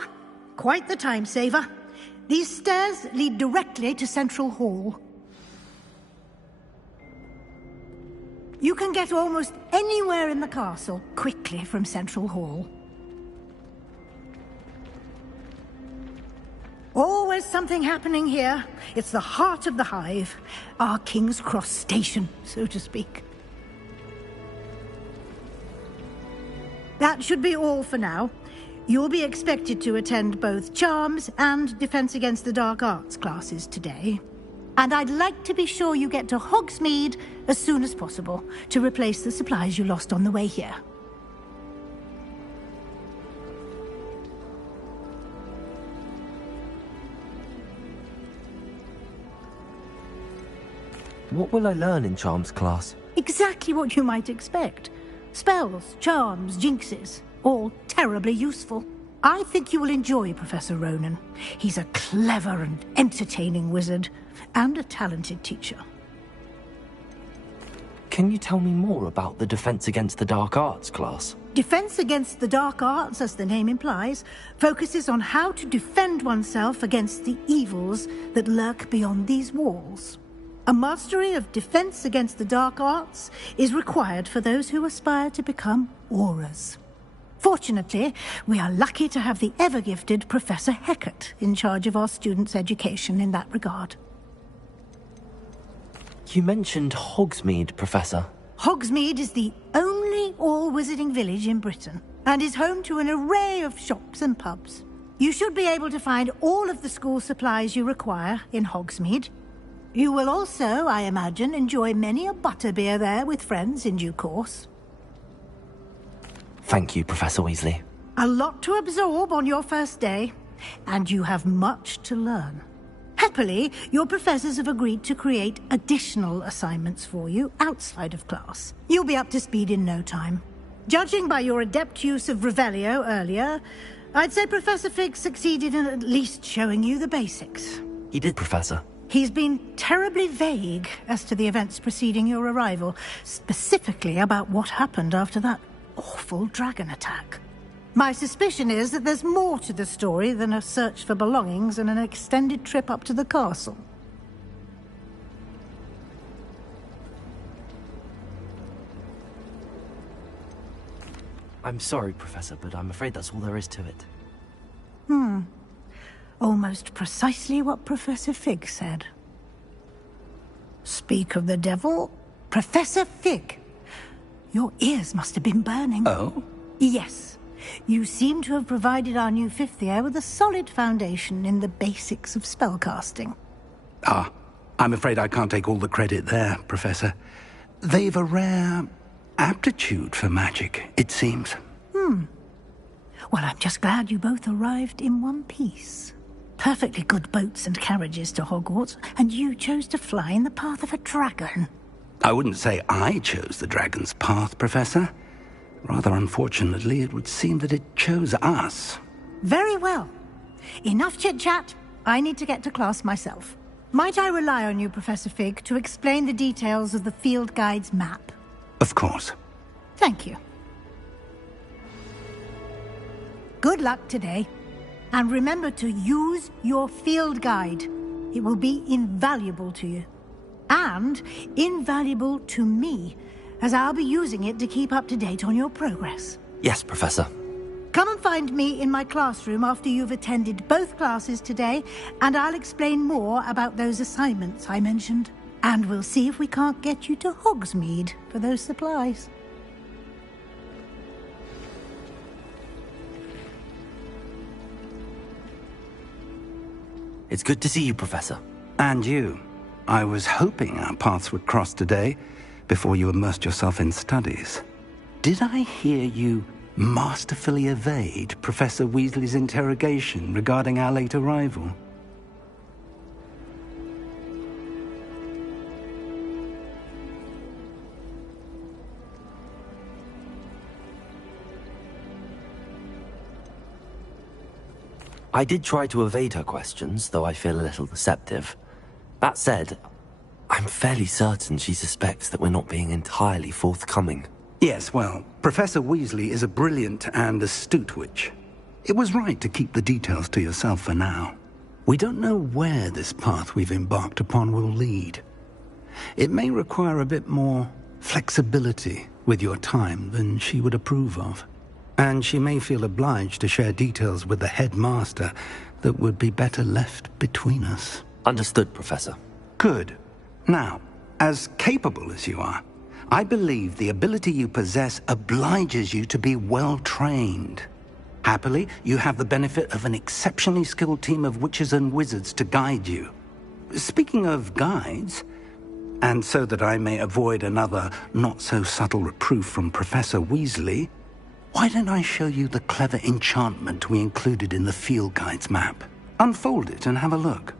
Quite the time saver. These stairs lead directly to Central Hall. You can get almost anywhere in the castle quickly from Central Hall. Always something happening here. It's the heart of the hive. Our King's Cross station, so to speak. That should be all for now. You'll be expected to attend both Charms and Defense Against the Dark Arts classes today. And I'd like to be sure you get to Hogsmeade as soon as possible to replace the supplies you lost on the way here. What will I learn in Charms class? Exactly what you might expect. Spells, charms, jinxes. All terribly useful. I think you will enjoy Professor Ronan. He's a clever and entertaining wizard, and a talented teacher. Can you tell me more about the Defense Against the Dark Arts class? Defense Against the Dark Arts, as the name implies, focuses on how to defend oneself against the evils that lurk beyond these walls. A mastery of Defense Against the Dark Arts is required for those who aspire to become auras. Fortunately, we are lucky to have the ever-gifted Professor Hecat in charge of our students' education in that regard. You mentioned Hogsmeade, Professor. Hogsmeade is the only all-wizarding village in Britain, and is home to an array of shops and pubs. You should be able to find all of the school supplies you require in Hogsmeade. You will also, I imagine, enjoy many a butterbeer there with friends in due course. Thank you, Professor Weasley. A lot to absorb on your first day, and you have much to learn. Happily, your professors have agreed to create additional assignments for you outside of class. You'll be up to speed in no time. Judging by your adept use of Revelio earlier, I'd say Professor Fig succeeded in at least showing you the basics. He did, Professor. He's been terribly vague as to the events preceding your arrival, specifically about what happened after that awful dragon attack. My suspicion is that there's more to the story than a search for belongings and an extended trip up to the castle. I'm sorry, Professor, but I'm afraid that's all there is to it. Almost precisely what Professor Fig said. Speak of the devil, Professor Fig. Your ears must have been burning. Oh? Yes. You seem to have provided our new fifth year with a solid foundation in the basics of spellcasting. Ah, I'm afraid I can't take all the credit there, Professor. They've a rare aptitude for magic, it seems. Well, I'm just glad you both arrived in one piece. Perfectly good boats and carriages to Hogwarts, and you chose to fly in the path of a dragon. I wouldn't say I chose the dragon's path, Professor. Rather unfortunately, it would seem that it chose us. Very well. Enough chit-chat. I need to get to class myself. Might I rely on you, Professor Fig, to explain the details of the field guide's map? Of course. Thank you. Good luck today. And remember to use your field guide. It will be invaluable to you. And invaluable to me, as I'll be using it to keep up to date on your progress. Yes, Professor. Come and find me in my classroom after you've attended both classes today, and I'll explain more about those assignments I mentioned. And we'll see if we can't get you to Hogsmeade for those supplies. It's good to see you, Professor. And you. I was hoping our paths would cross today, before you immersed yourself in studies. Did I hear you masterfully evade Professor Weasley's interrogation regarding our late arrival? I did try to evade her questions, though I feel a little deceptive. That said, I'm fairly certain she suspects that we're not being entirely forthcoming. Yes, well, Professor Weasley is a brilliant and astute witch. It was right to keep the details to yourself for now. We don't know where this path we've embarked upon will lead. It may require a bit more flexibility with your time than she would approve of. And she may feel obliged to share details with the headmaster that would be better left between us. Understood, Professor. Good. Now, as capable as you are, I believe the ability you possess obliges you to be well-trained. Happily, you have the benefit of an exceptionally skilled team of witches and wizards to guide you. Speaking of guides, and so that I may avoid another not-so-subtle reproof from Professor Weasley, why don't I show you the clever enchantment we included in the field guide's map? Unfold it and have a look.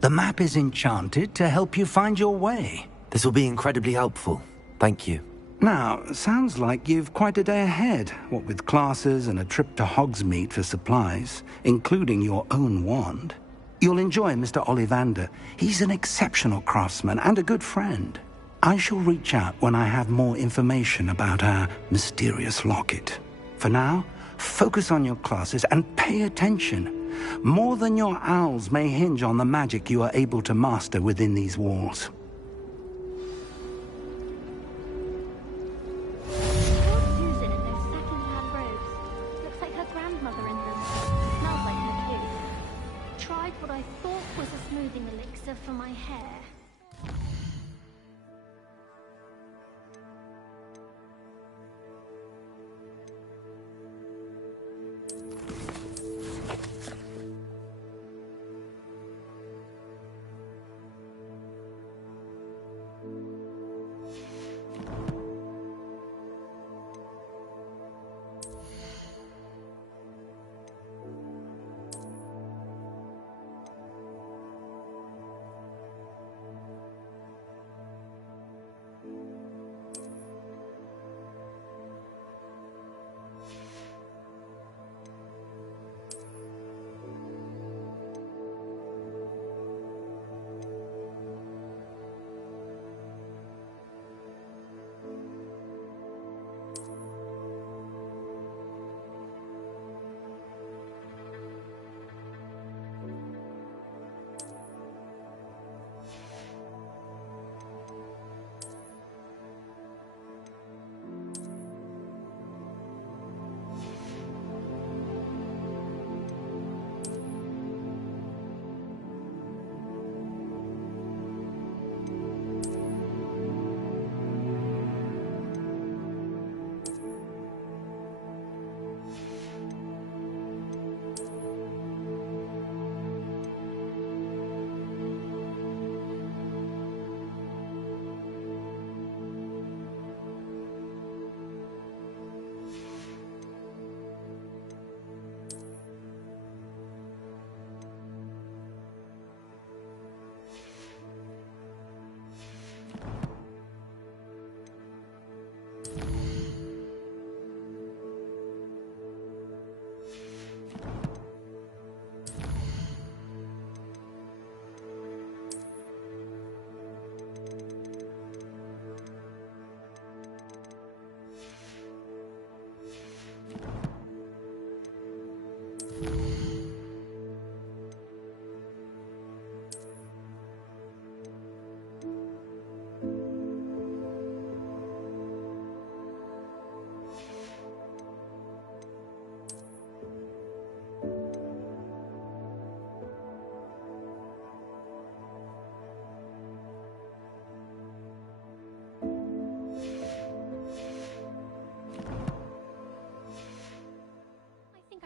The map is enchanted to help you find your way. This will be incredibly helpful. Thank you. Now, sounds like you've quite a day ahead, what with classes and a trip to Hogsmeade for supplies, including your own wand. You'll enjoy Mr. Ollivander. He's an exceptional craftsman and a good friend. I shall reach out when I have more information about our mysterious locket. For now, focus on your classes and pay attention. More than your owls may hinge on the magic you are able to master within these walls. Susan in those second-hand robes. Looks like her grandmother in them. Smells like her too. Tried what I thought was a smoothing elixir for my hair.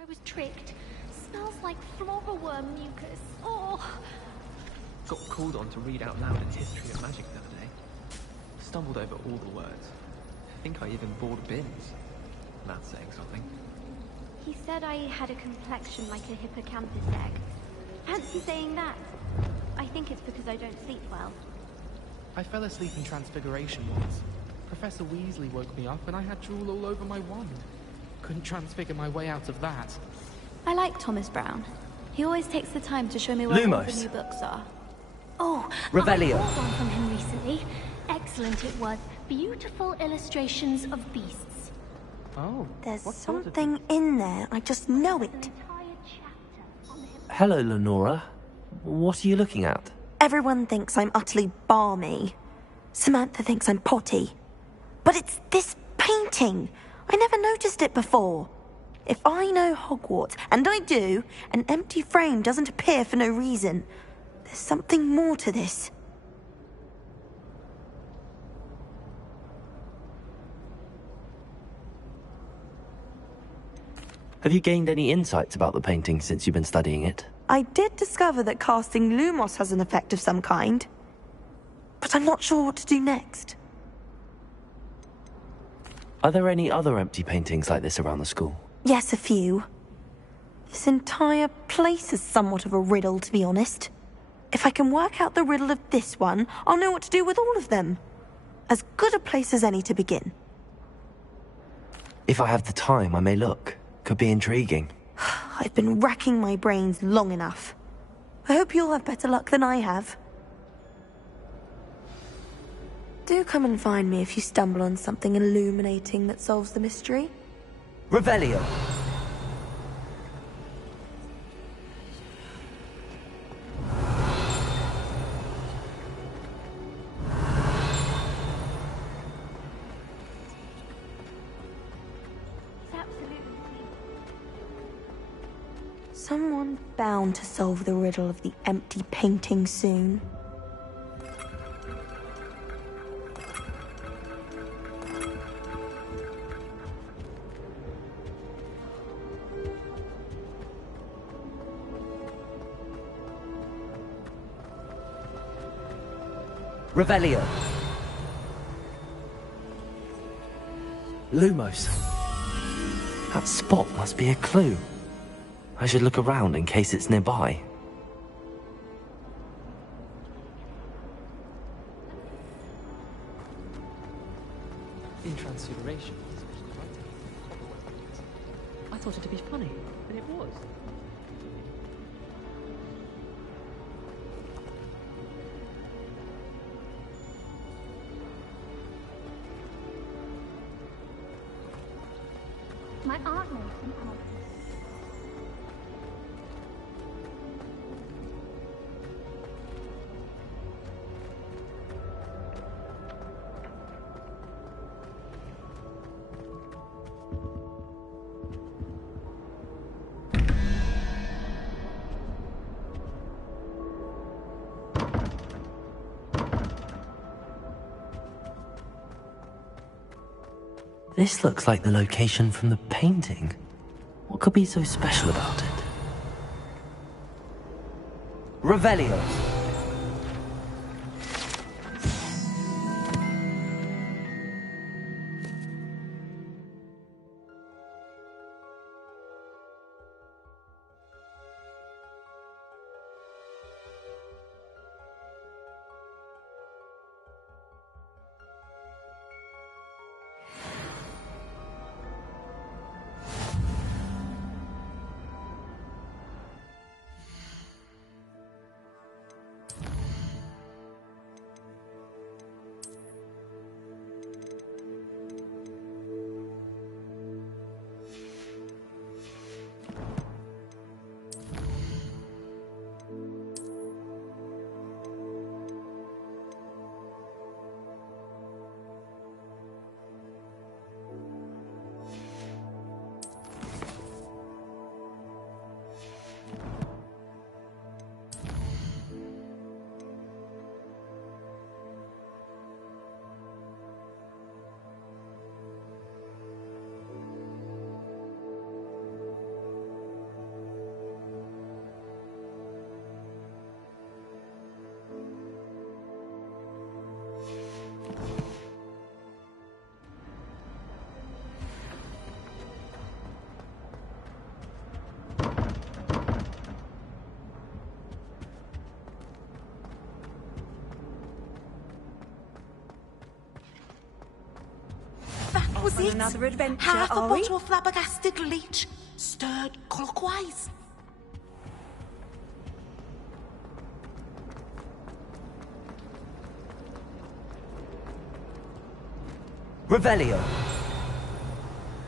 I was tricked. Smells like flora worm mucus. Oh. Got called on to read out loud a history of magic the other day. Stumbled over all the words. I think I even bored bins. That's saying something. He said I had a complexion like a hippocampus egg. Fancy saying that. I think it's because I don't sleep well. I fell asleep in Transfiguration once. Professor Weasley woke me up and I had drool all over my wand. Couldn't transfigure my way out of that. I like Thomas Brown. He always takes the time to show me where all the new books are. Oh, Revelio. I bought one from him recently. Excellent it was. Beautiful illustrations of beasts. Oh. There's something in there. I just know it. Hello, Lenora. What are you looking at? Everyone thinks I'm utterly balmy. Samantha thinks I'm potty. But it's this painting. I never noticed it before. If I know Hogwarts, and I do, an empty frame doesn't appear for no reason. There's something more to this. Have you gained any insights about the painting since you've been studying it? I did discover that casting Lumos has an effect of some kind. But I'm not sure what to do next. Are there any other empty paintings like this around the school? Yes, a few. This entire place is somewhat of a riddle, to be honest. If I can work out the riddle of this one, I'll know what to do with all of them. As good a place as any to begin. If I have the time, I may look. Could be intriguing. I've been racking my brains long enough. I hope you'll have better luck than I have. Do come and find me if you stumble on something illuminating that solves the mystery. Revelio. Someone bound to solve the riddle of the empty painting soon. Revelio. Lumos. That spot must be a clue. I should look around in case it's nearby. In Transfiguration. I thought it to be funny, and it was. My aunt made some out. This looks like the location from the painting. What could be so special about it? Revelio. on it? another adventure, Half a are we? bottle of flabbergasted leech, stirred clockwise. Revelio.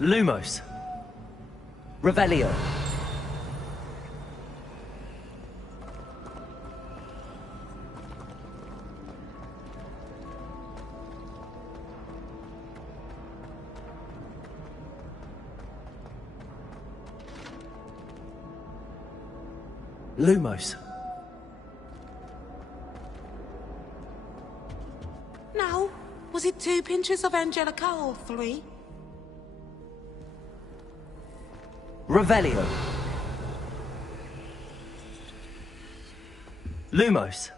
Lumos. Revelio. Lumos. Now, was it 2 pinches of Angelica or 3? Revelio. Lumos.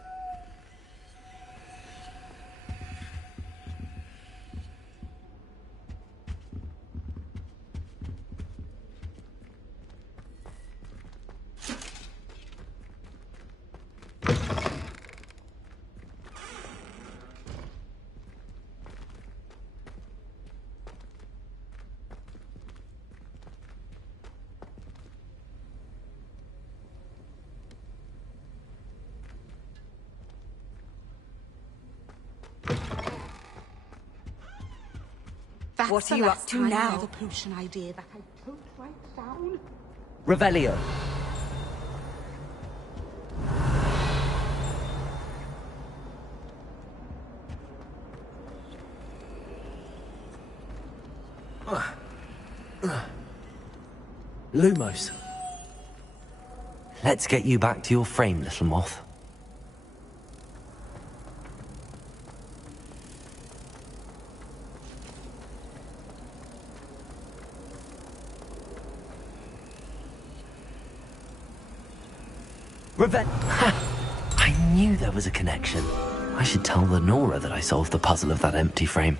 That's What are the you last up to time I now? have a potion idea that I don't write down. Revelio. Lumos. Let's get you back to your frame, little moth. I knew there was a connection. I should tell Lenora that I solved the puzzle of that empty frame.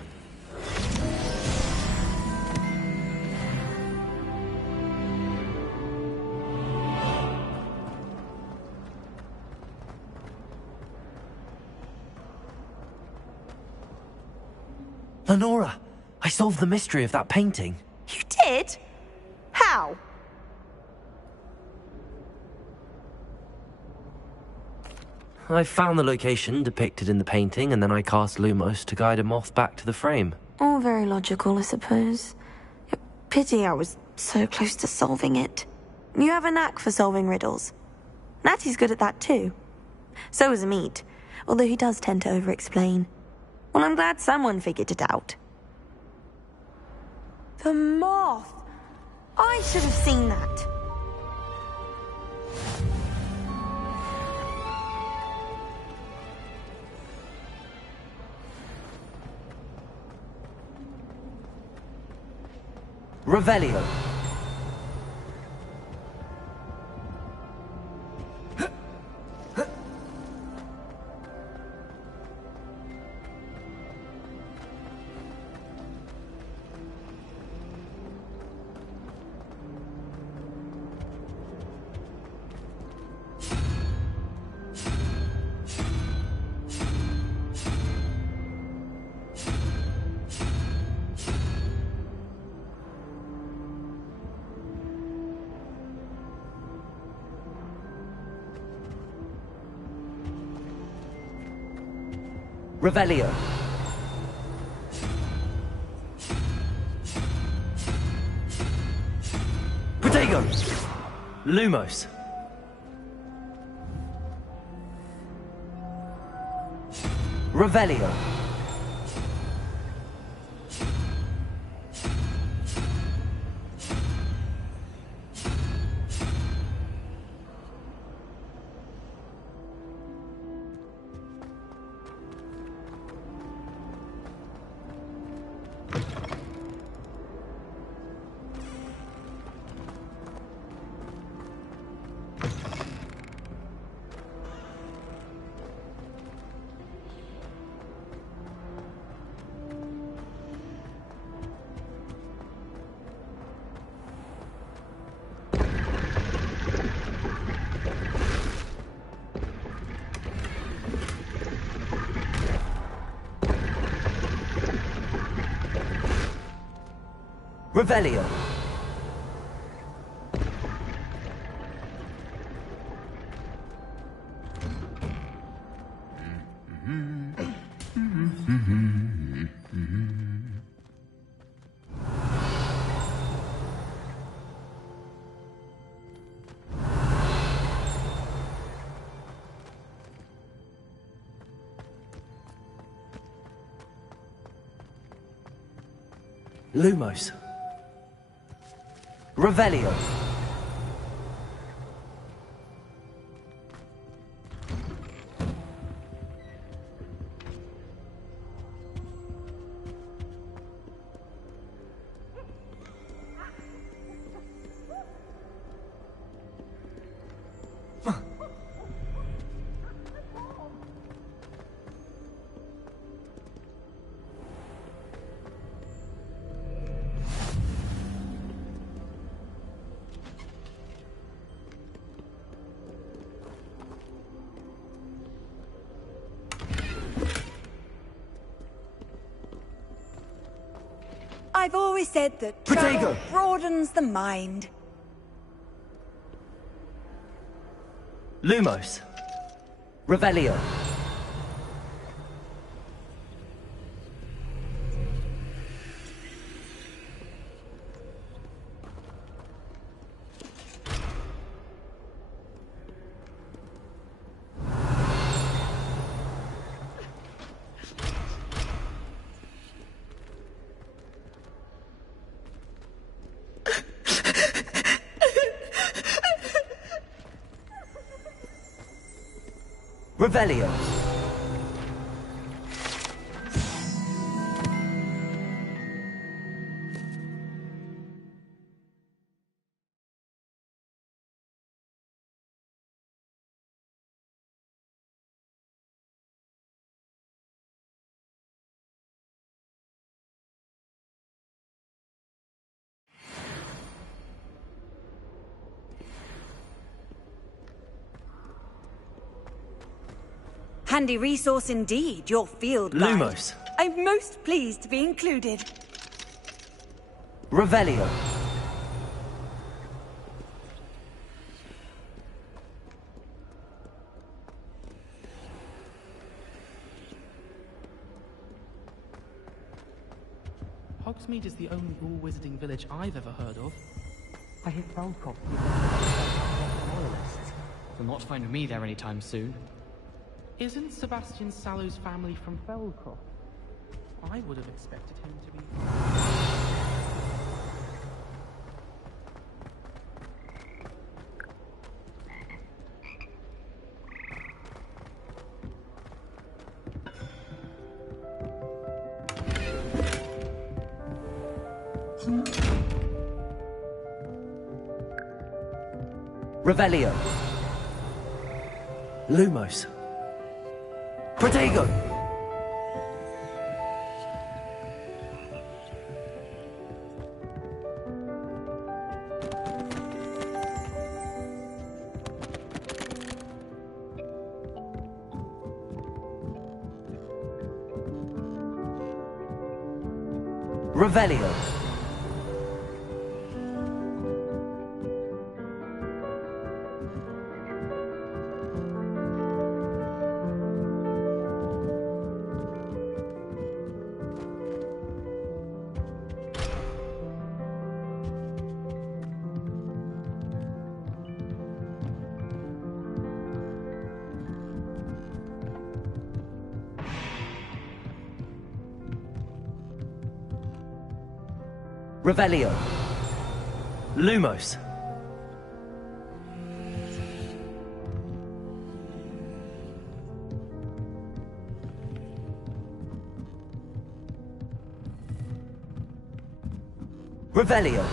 Lenora, I solved the mystery of that painting. You did? How? I found the location depicted in the painting, and then I cast Lumos to guide a moth back to the frame. All very logical, I suppose. Pity I was so close to solving it. You have a knack for solving riddles. Natty's good at that too. So is Amit, although he does tend to over-explain. Well, I'm glad someone figured it out. The moth! I should have seen that. Revelio. Revelio. Protego. Lumos. Revelio. Revelio. Lumos. Revelio. I've always said that Protego. travel broadens the mind. Lumos. Revelio. Revelio. Handy resource indeed, your field guide. Lumos. I'm most pleased to be included. Revelio. Hogsmeade is the only ghoul wizarding village I've ever heard of. I hear Feldcroft royalists. You'll not find me there anytime soon. Isn't Sebastian Sallow's family from Feldcroft? I would have expected him to be... Revelio. Lumos. Protego. Revelio. Revelio. Lumos. Revelio.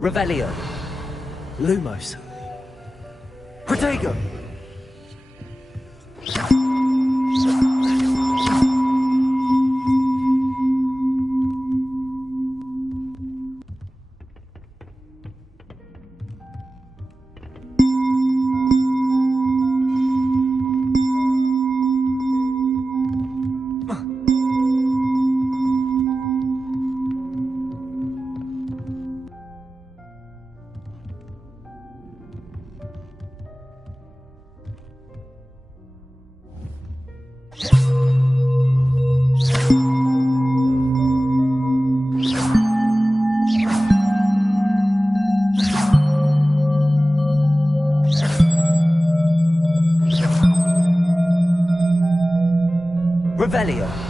Revelio. Lumos. Protego! Revelio.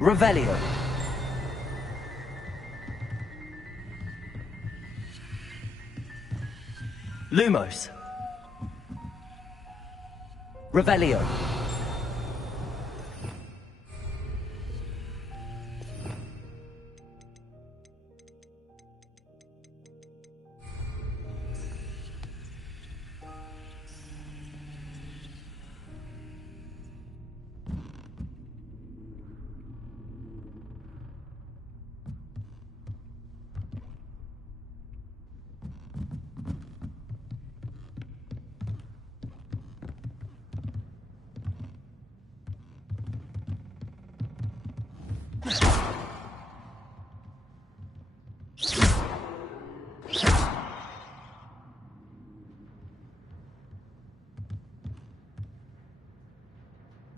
Revelio. Lumos. Revelio.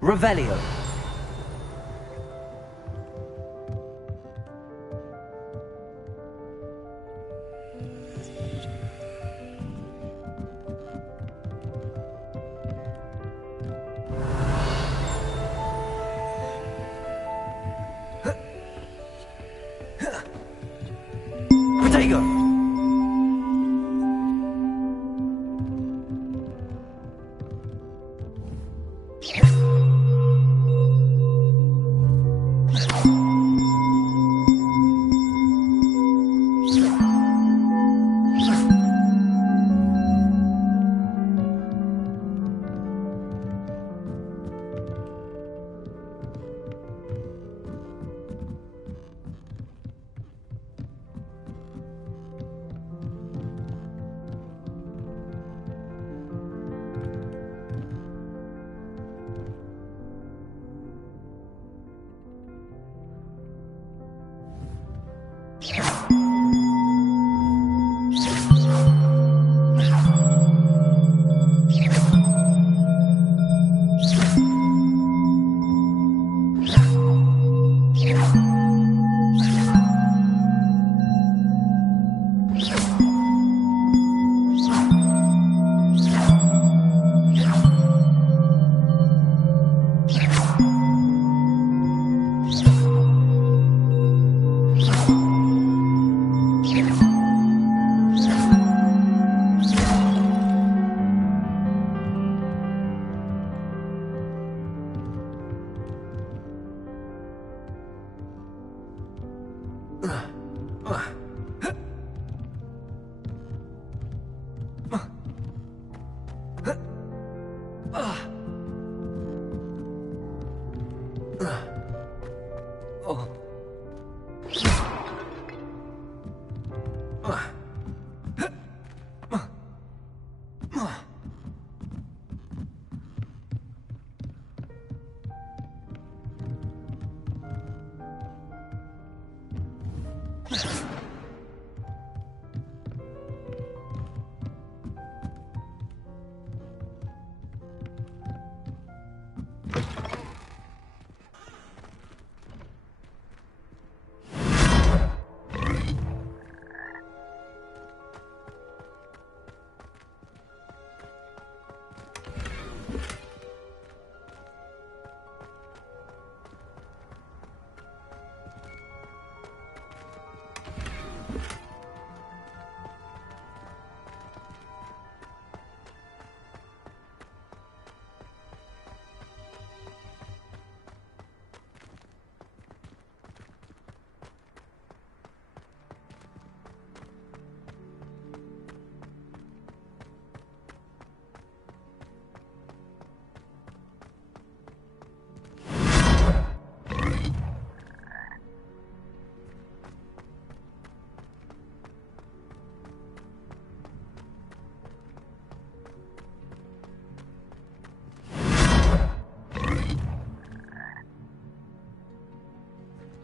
Revelio. Protego.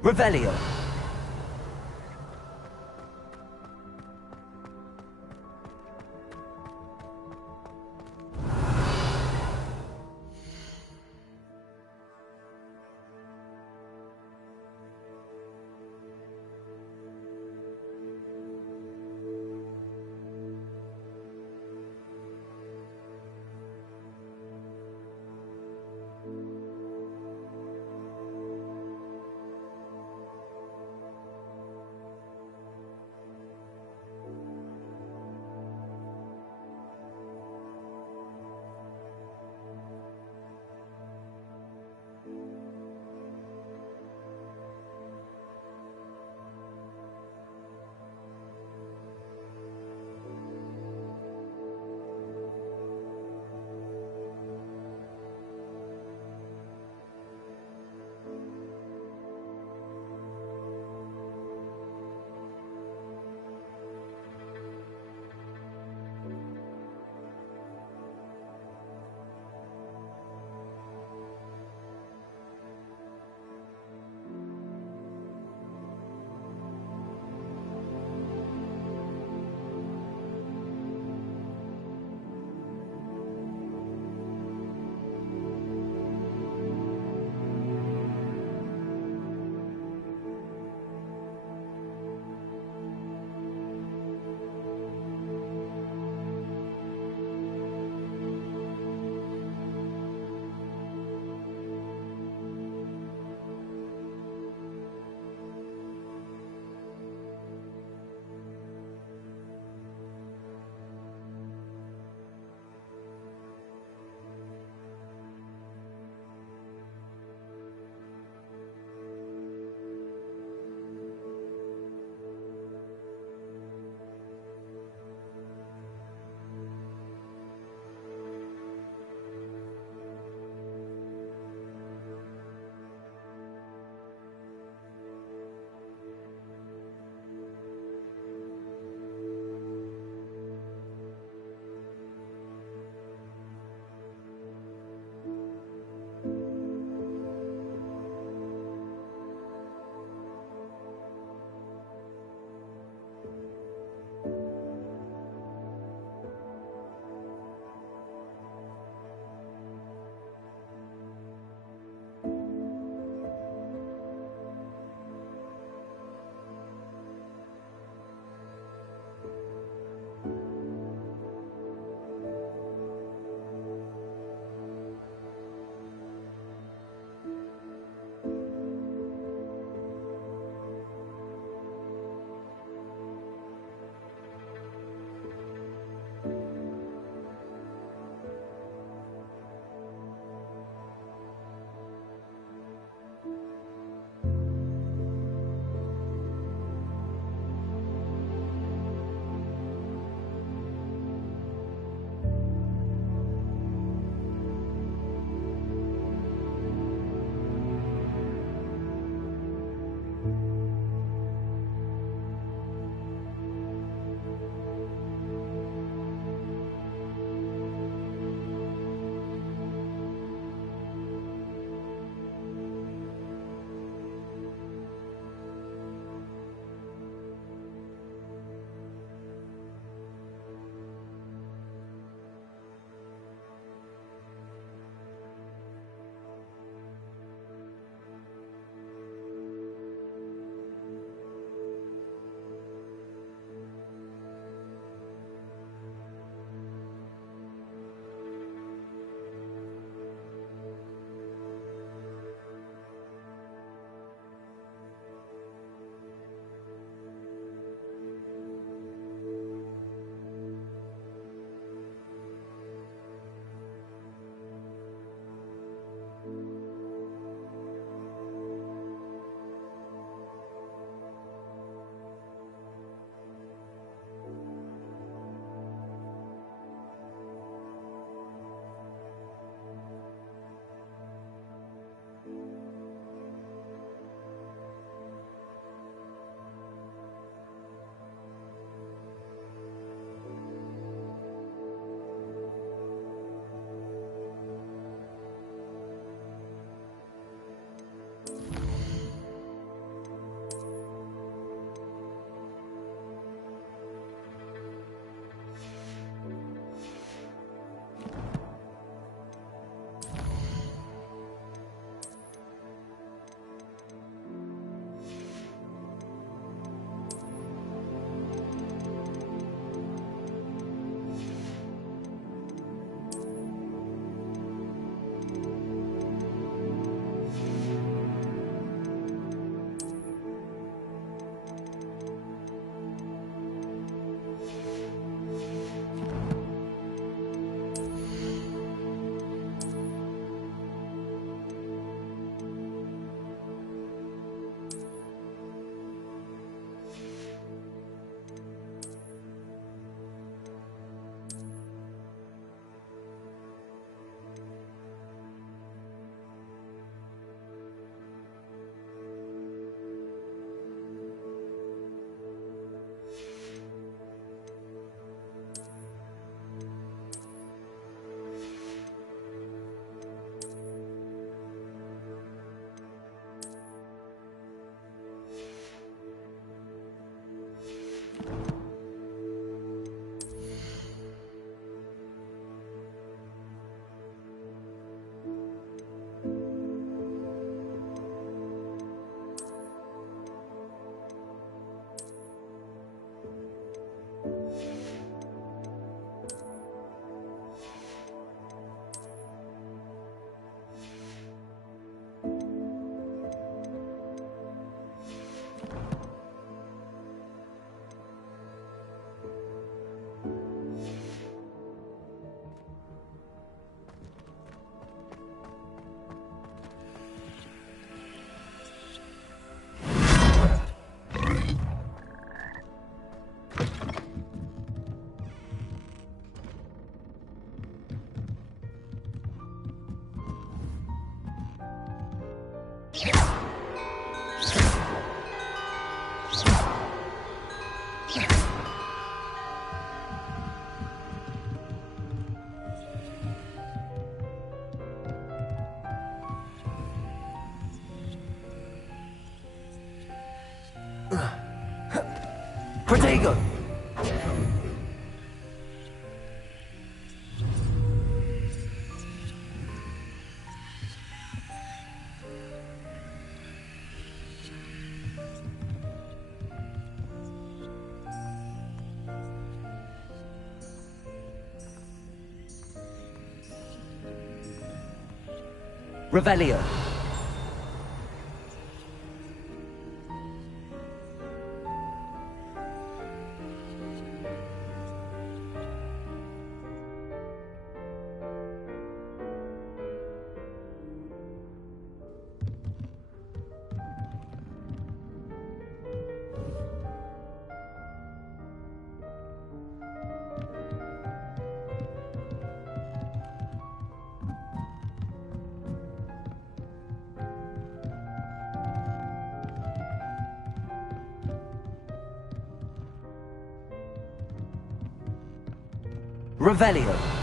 Revelio. Protego! Revelio. Revelio.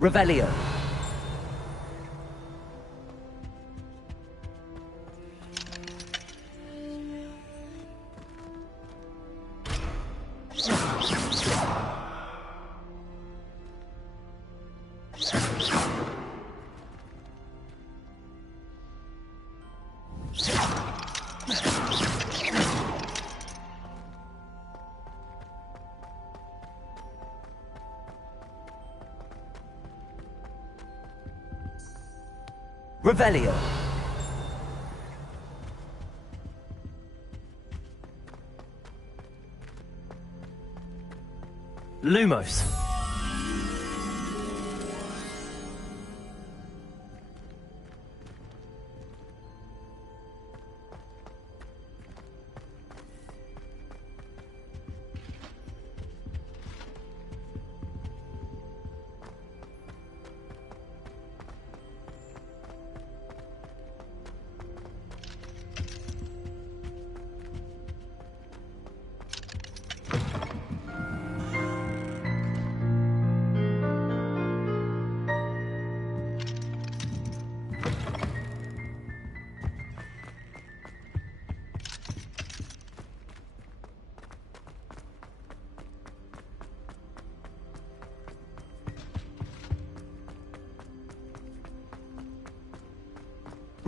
Revelio. Revelio. Lumos.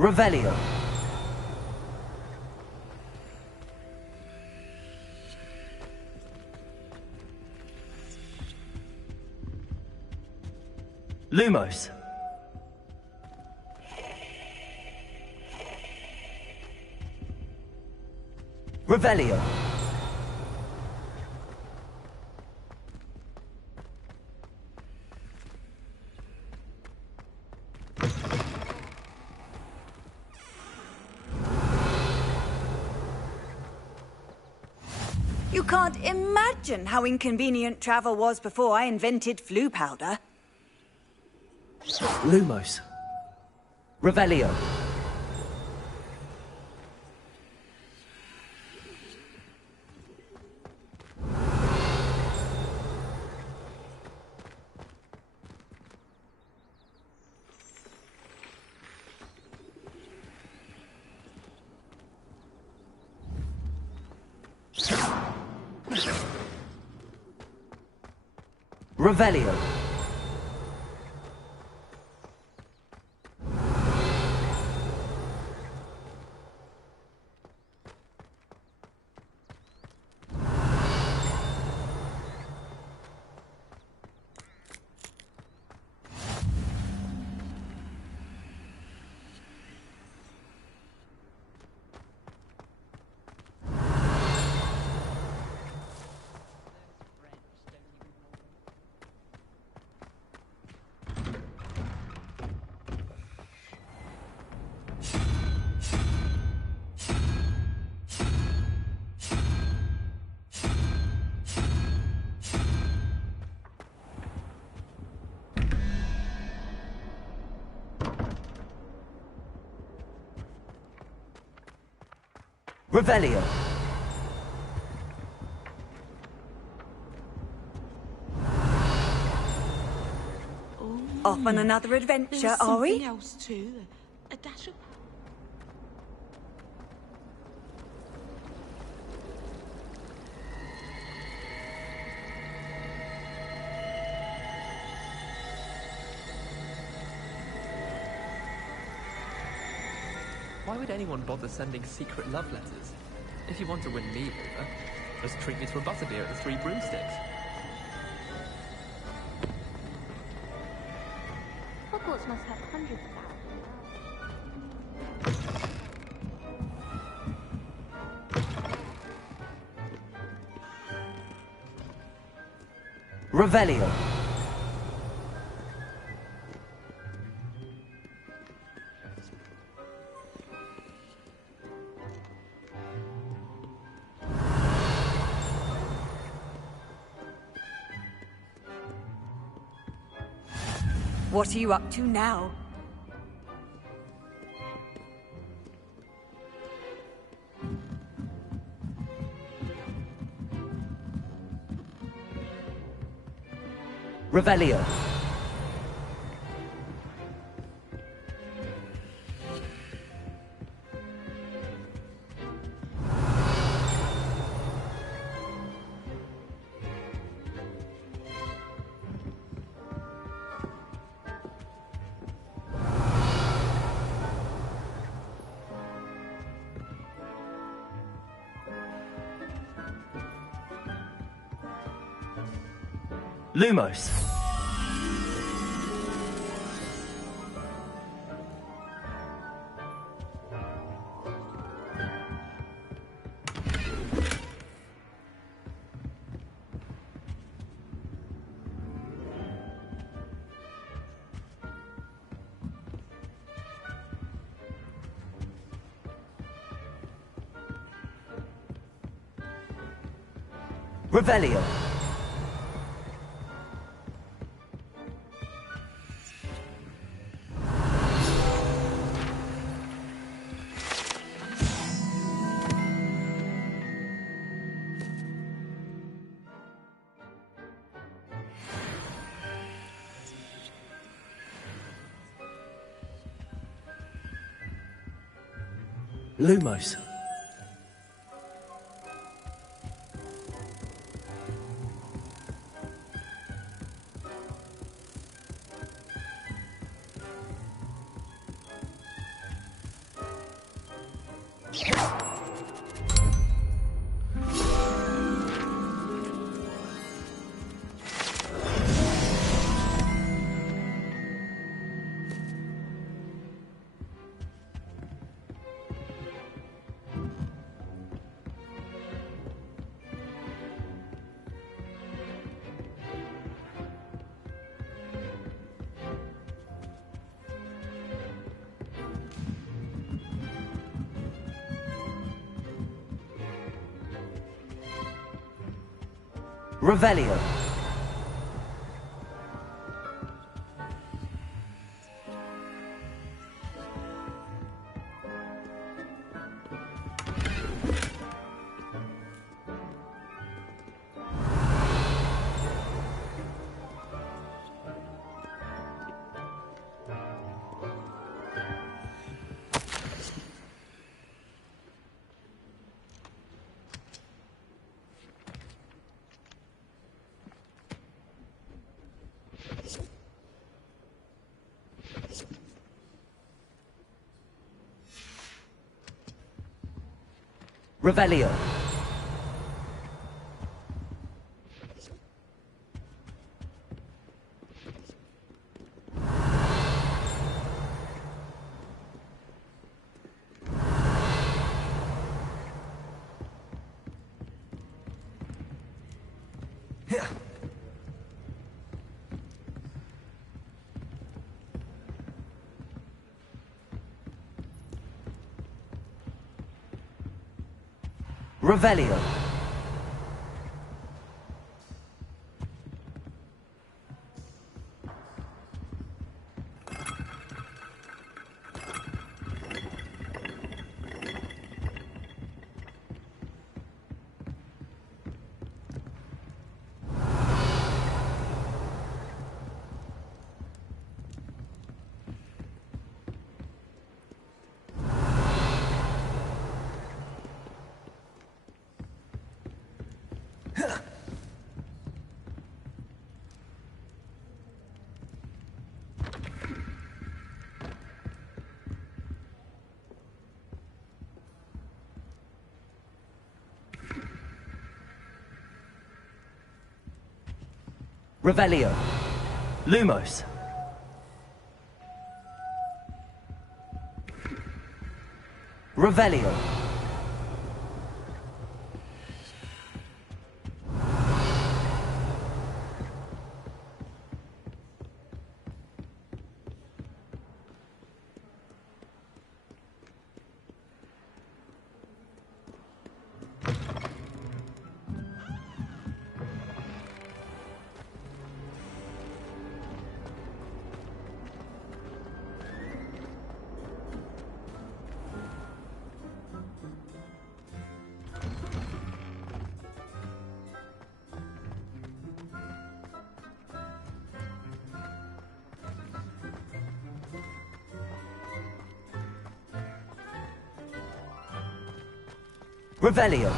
Revelio. Lumos. Revelio. You can't imagine how inconvenient travel was before I invented flu powder. Lumos. Revelio. Revelio. Revelio. Off on another adventure, are we? Else too. A dash of... Why would anyone bother sending secret love letters? If you want to win me over, just treat me to a butterbeer at the Three Broomsticks. Hogwarts must have hundreds of Revelio. What are you up to now? Revelio. Lumos. Revelio. Lumos. Revelio. Revelio. Revelio. Revelio. Lumos. Revelio. Revelio.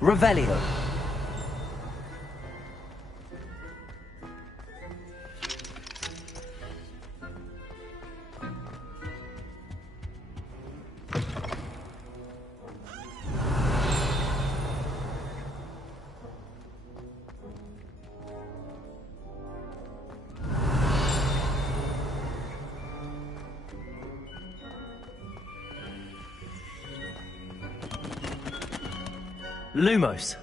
Revelio. Lumos.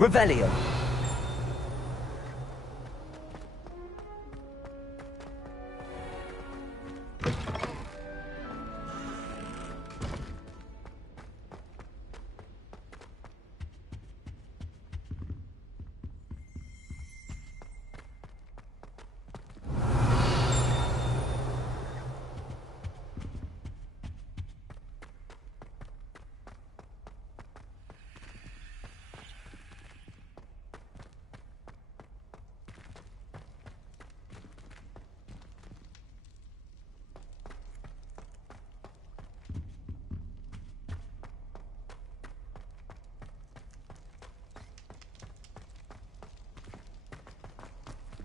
Revelio.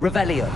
Revelio.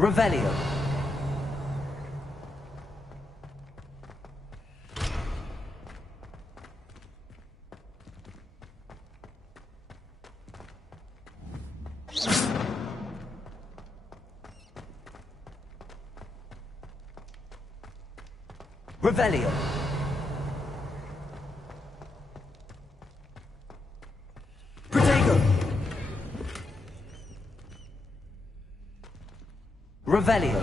Revelio. Revelio. Protego. Revelio.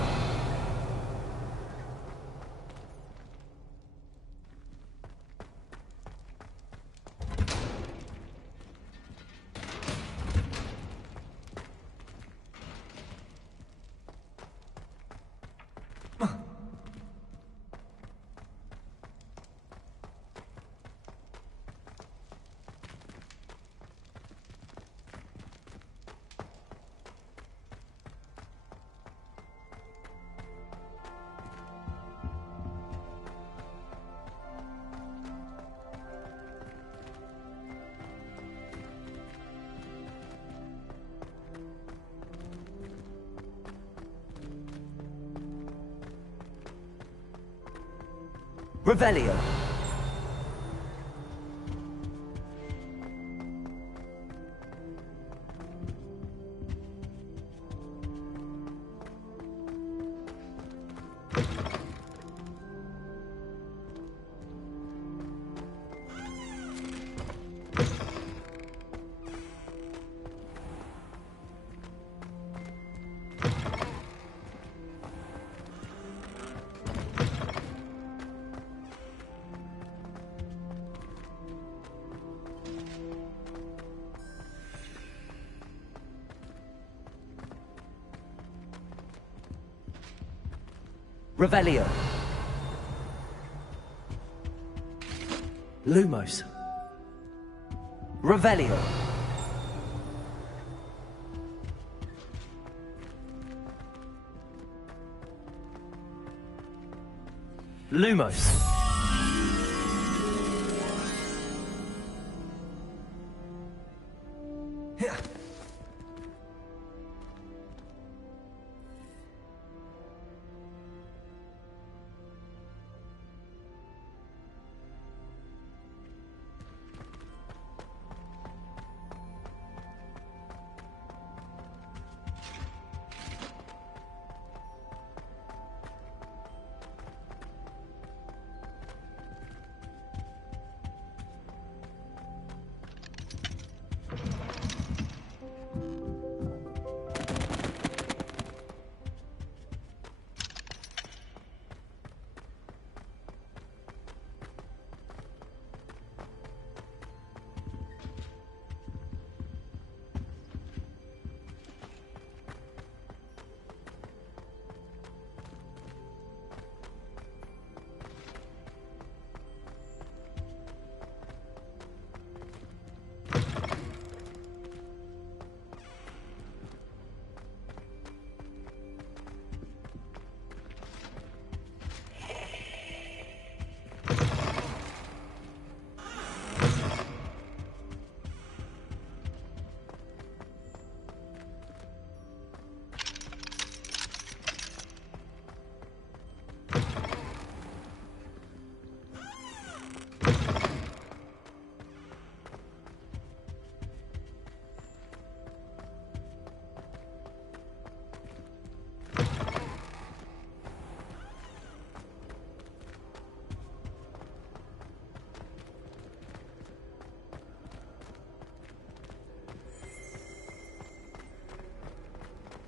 Revelio. Revelio. Lumos. Revelio. Lumos.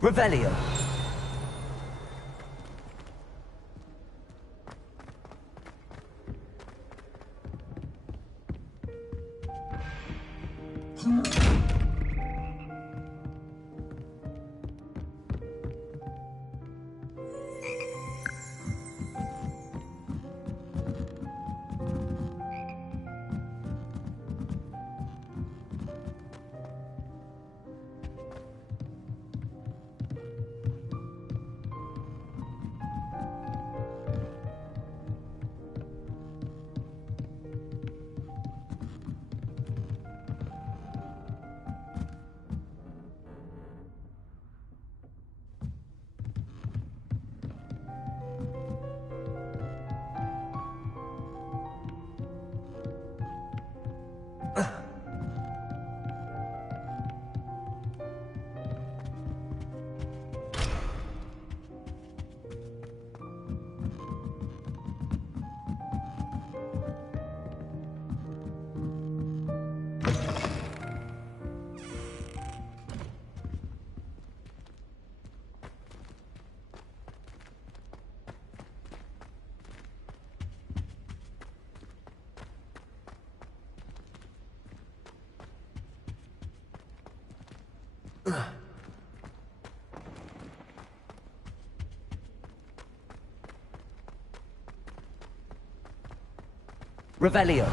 Revelio. Revelio.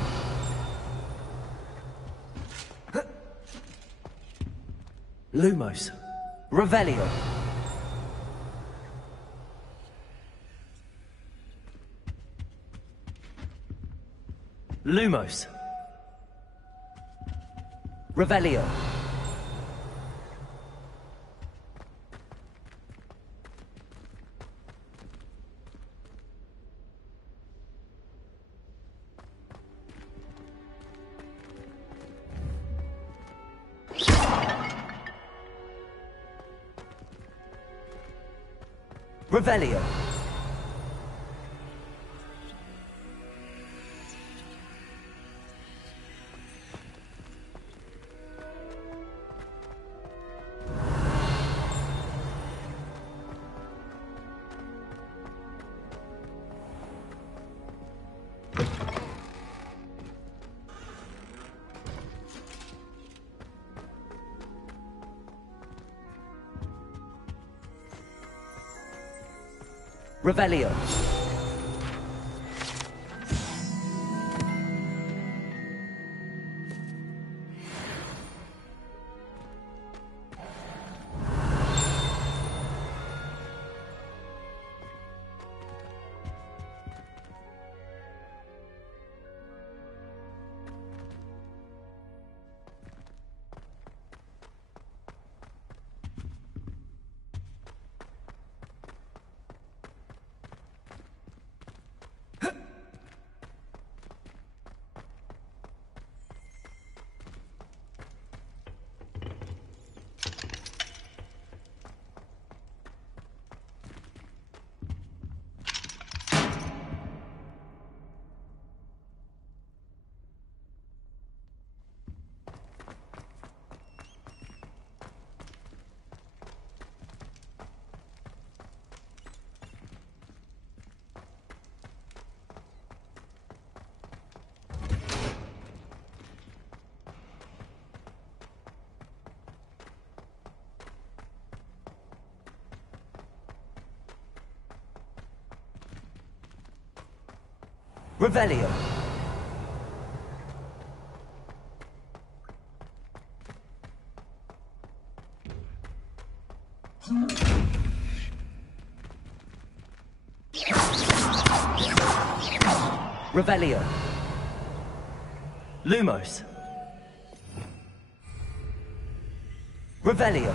Lumos. Revelio. Lumos. Revelio. Revelio. Revelio. Revelio. Revelio. Lumos. Revelio.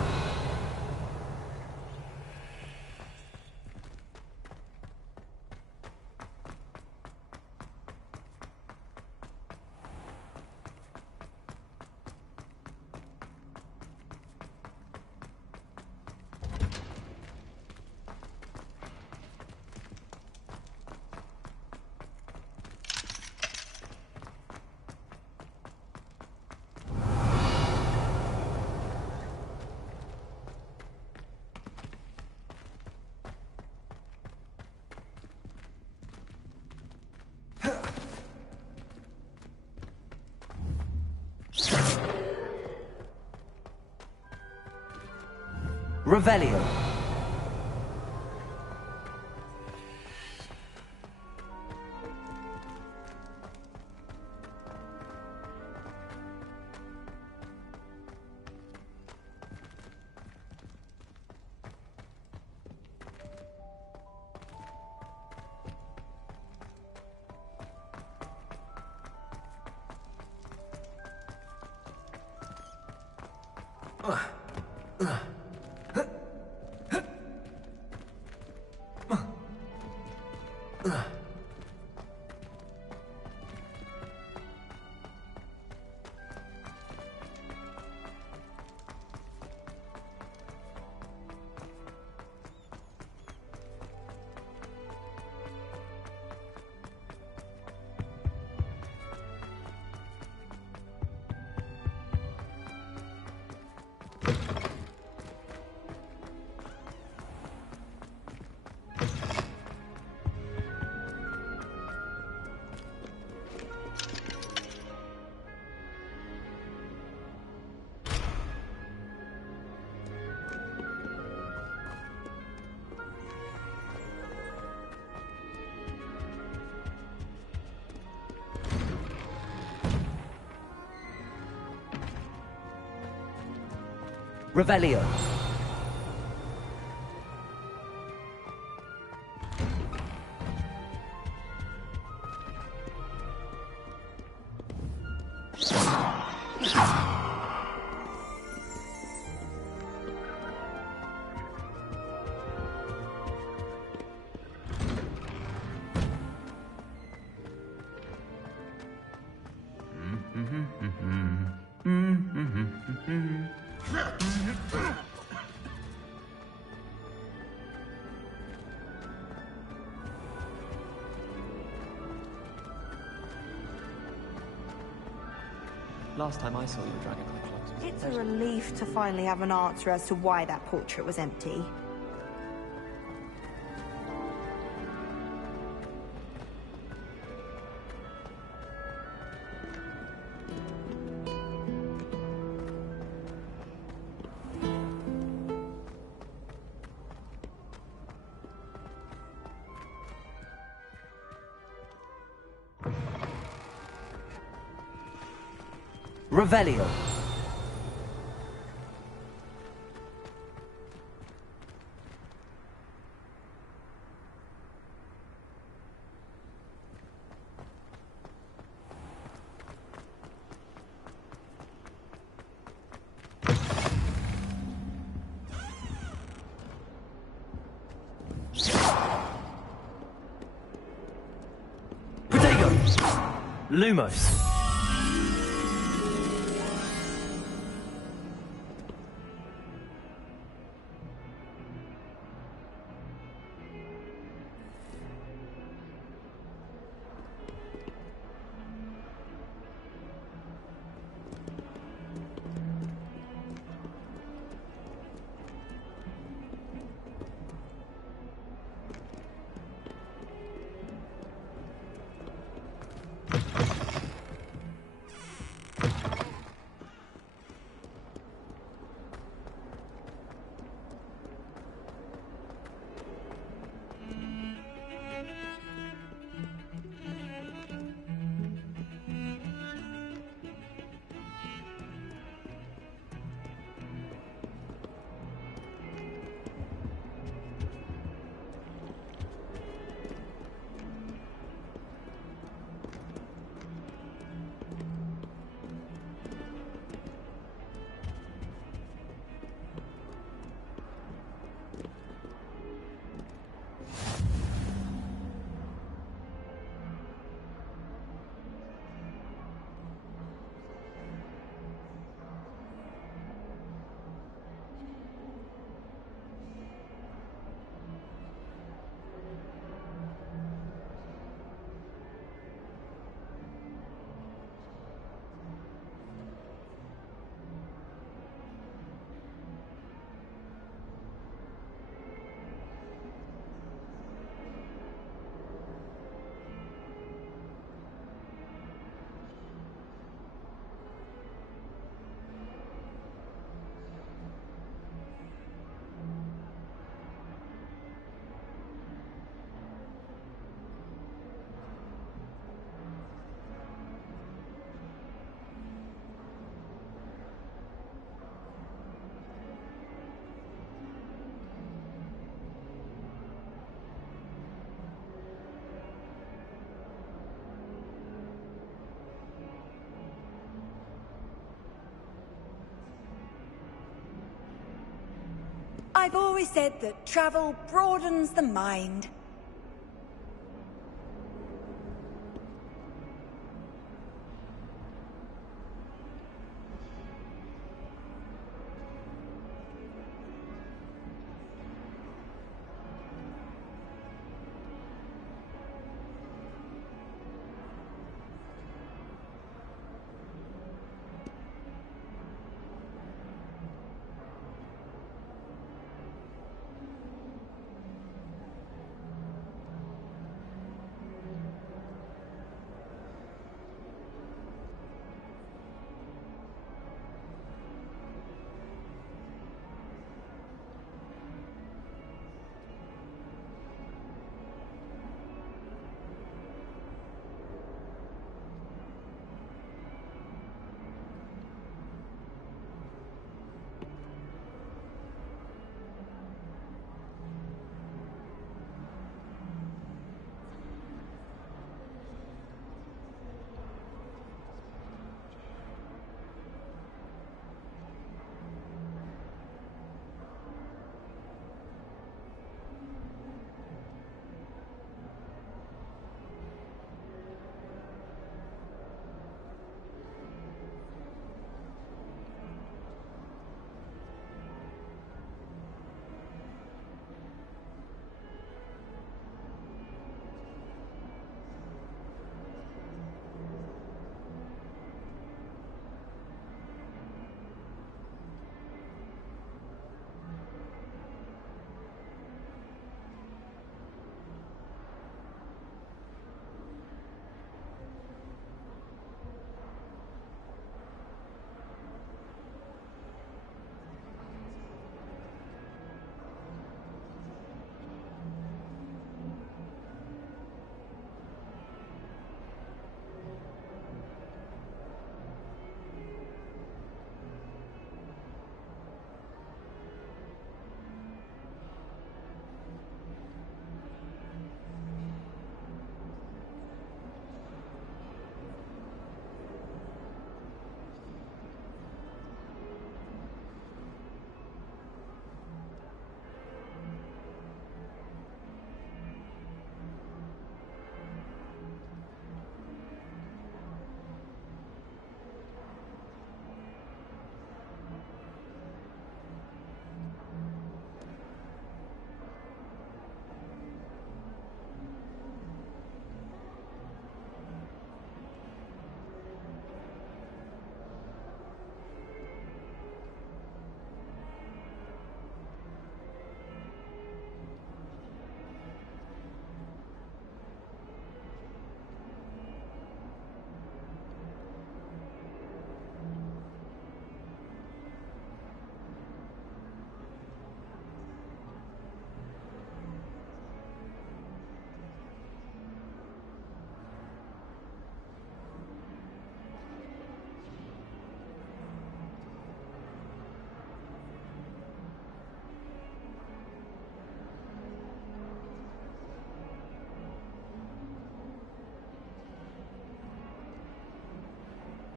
Revelio. Revelio. Last time I saw you, Dragonfly Clocks was It's a relief to finally have an answer as to why that portrait was empty. Revelio. Protego. Lumos. I've always said that travel broadens the mind.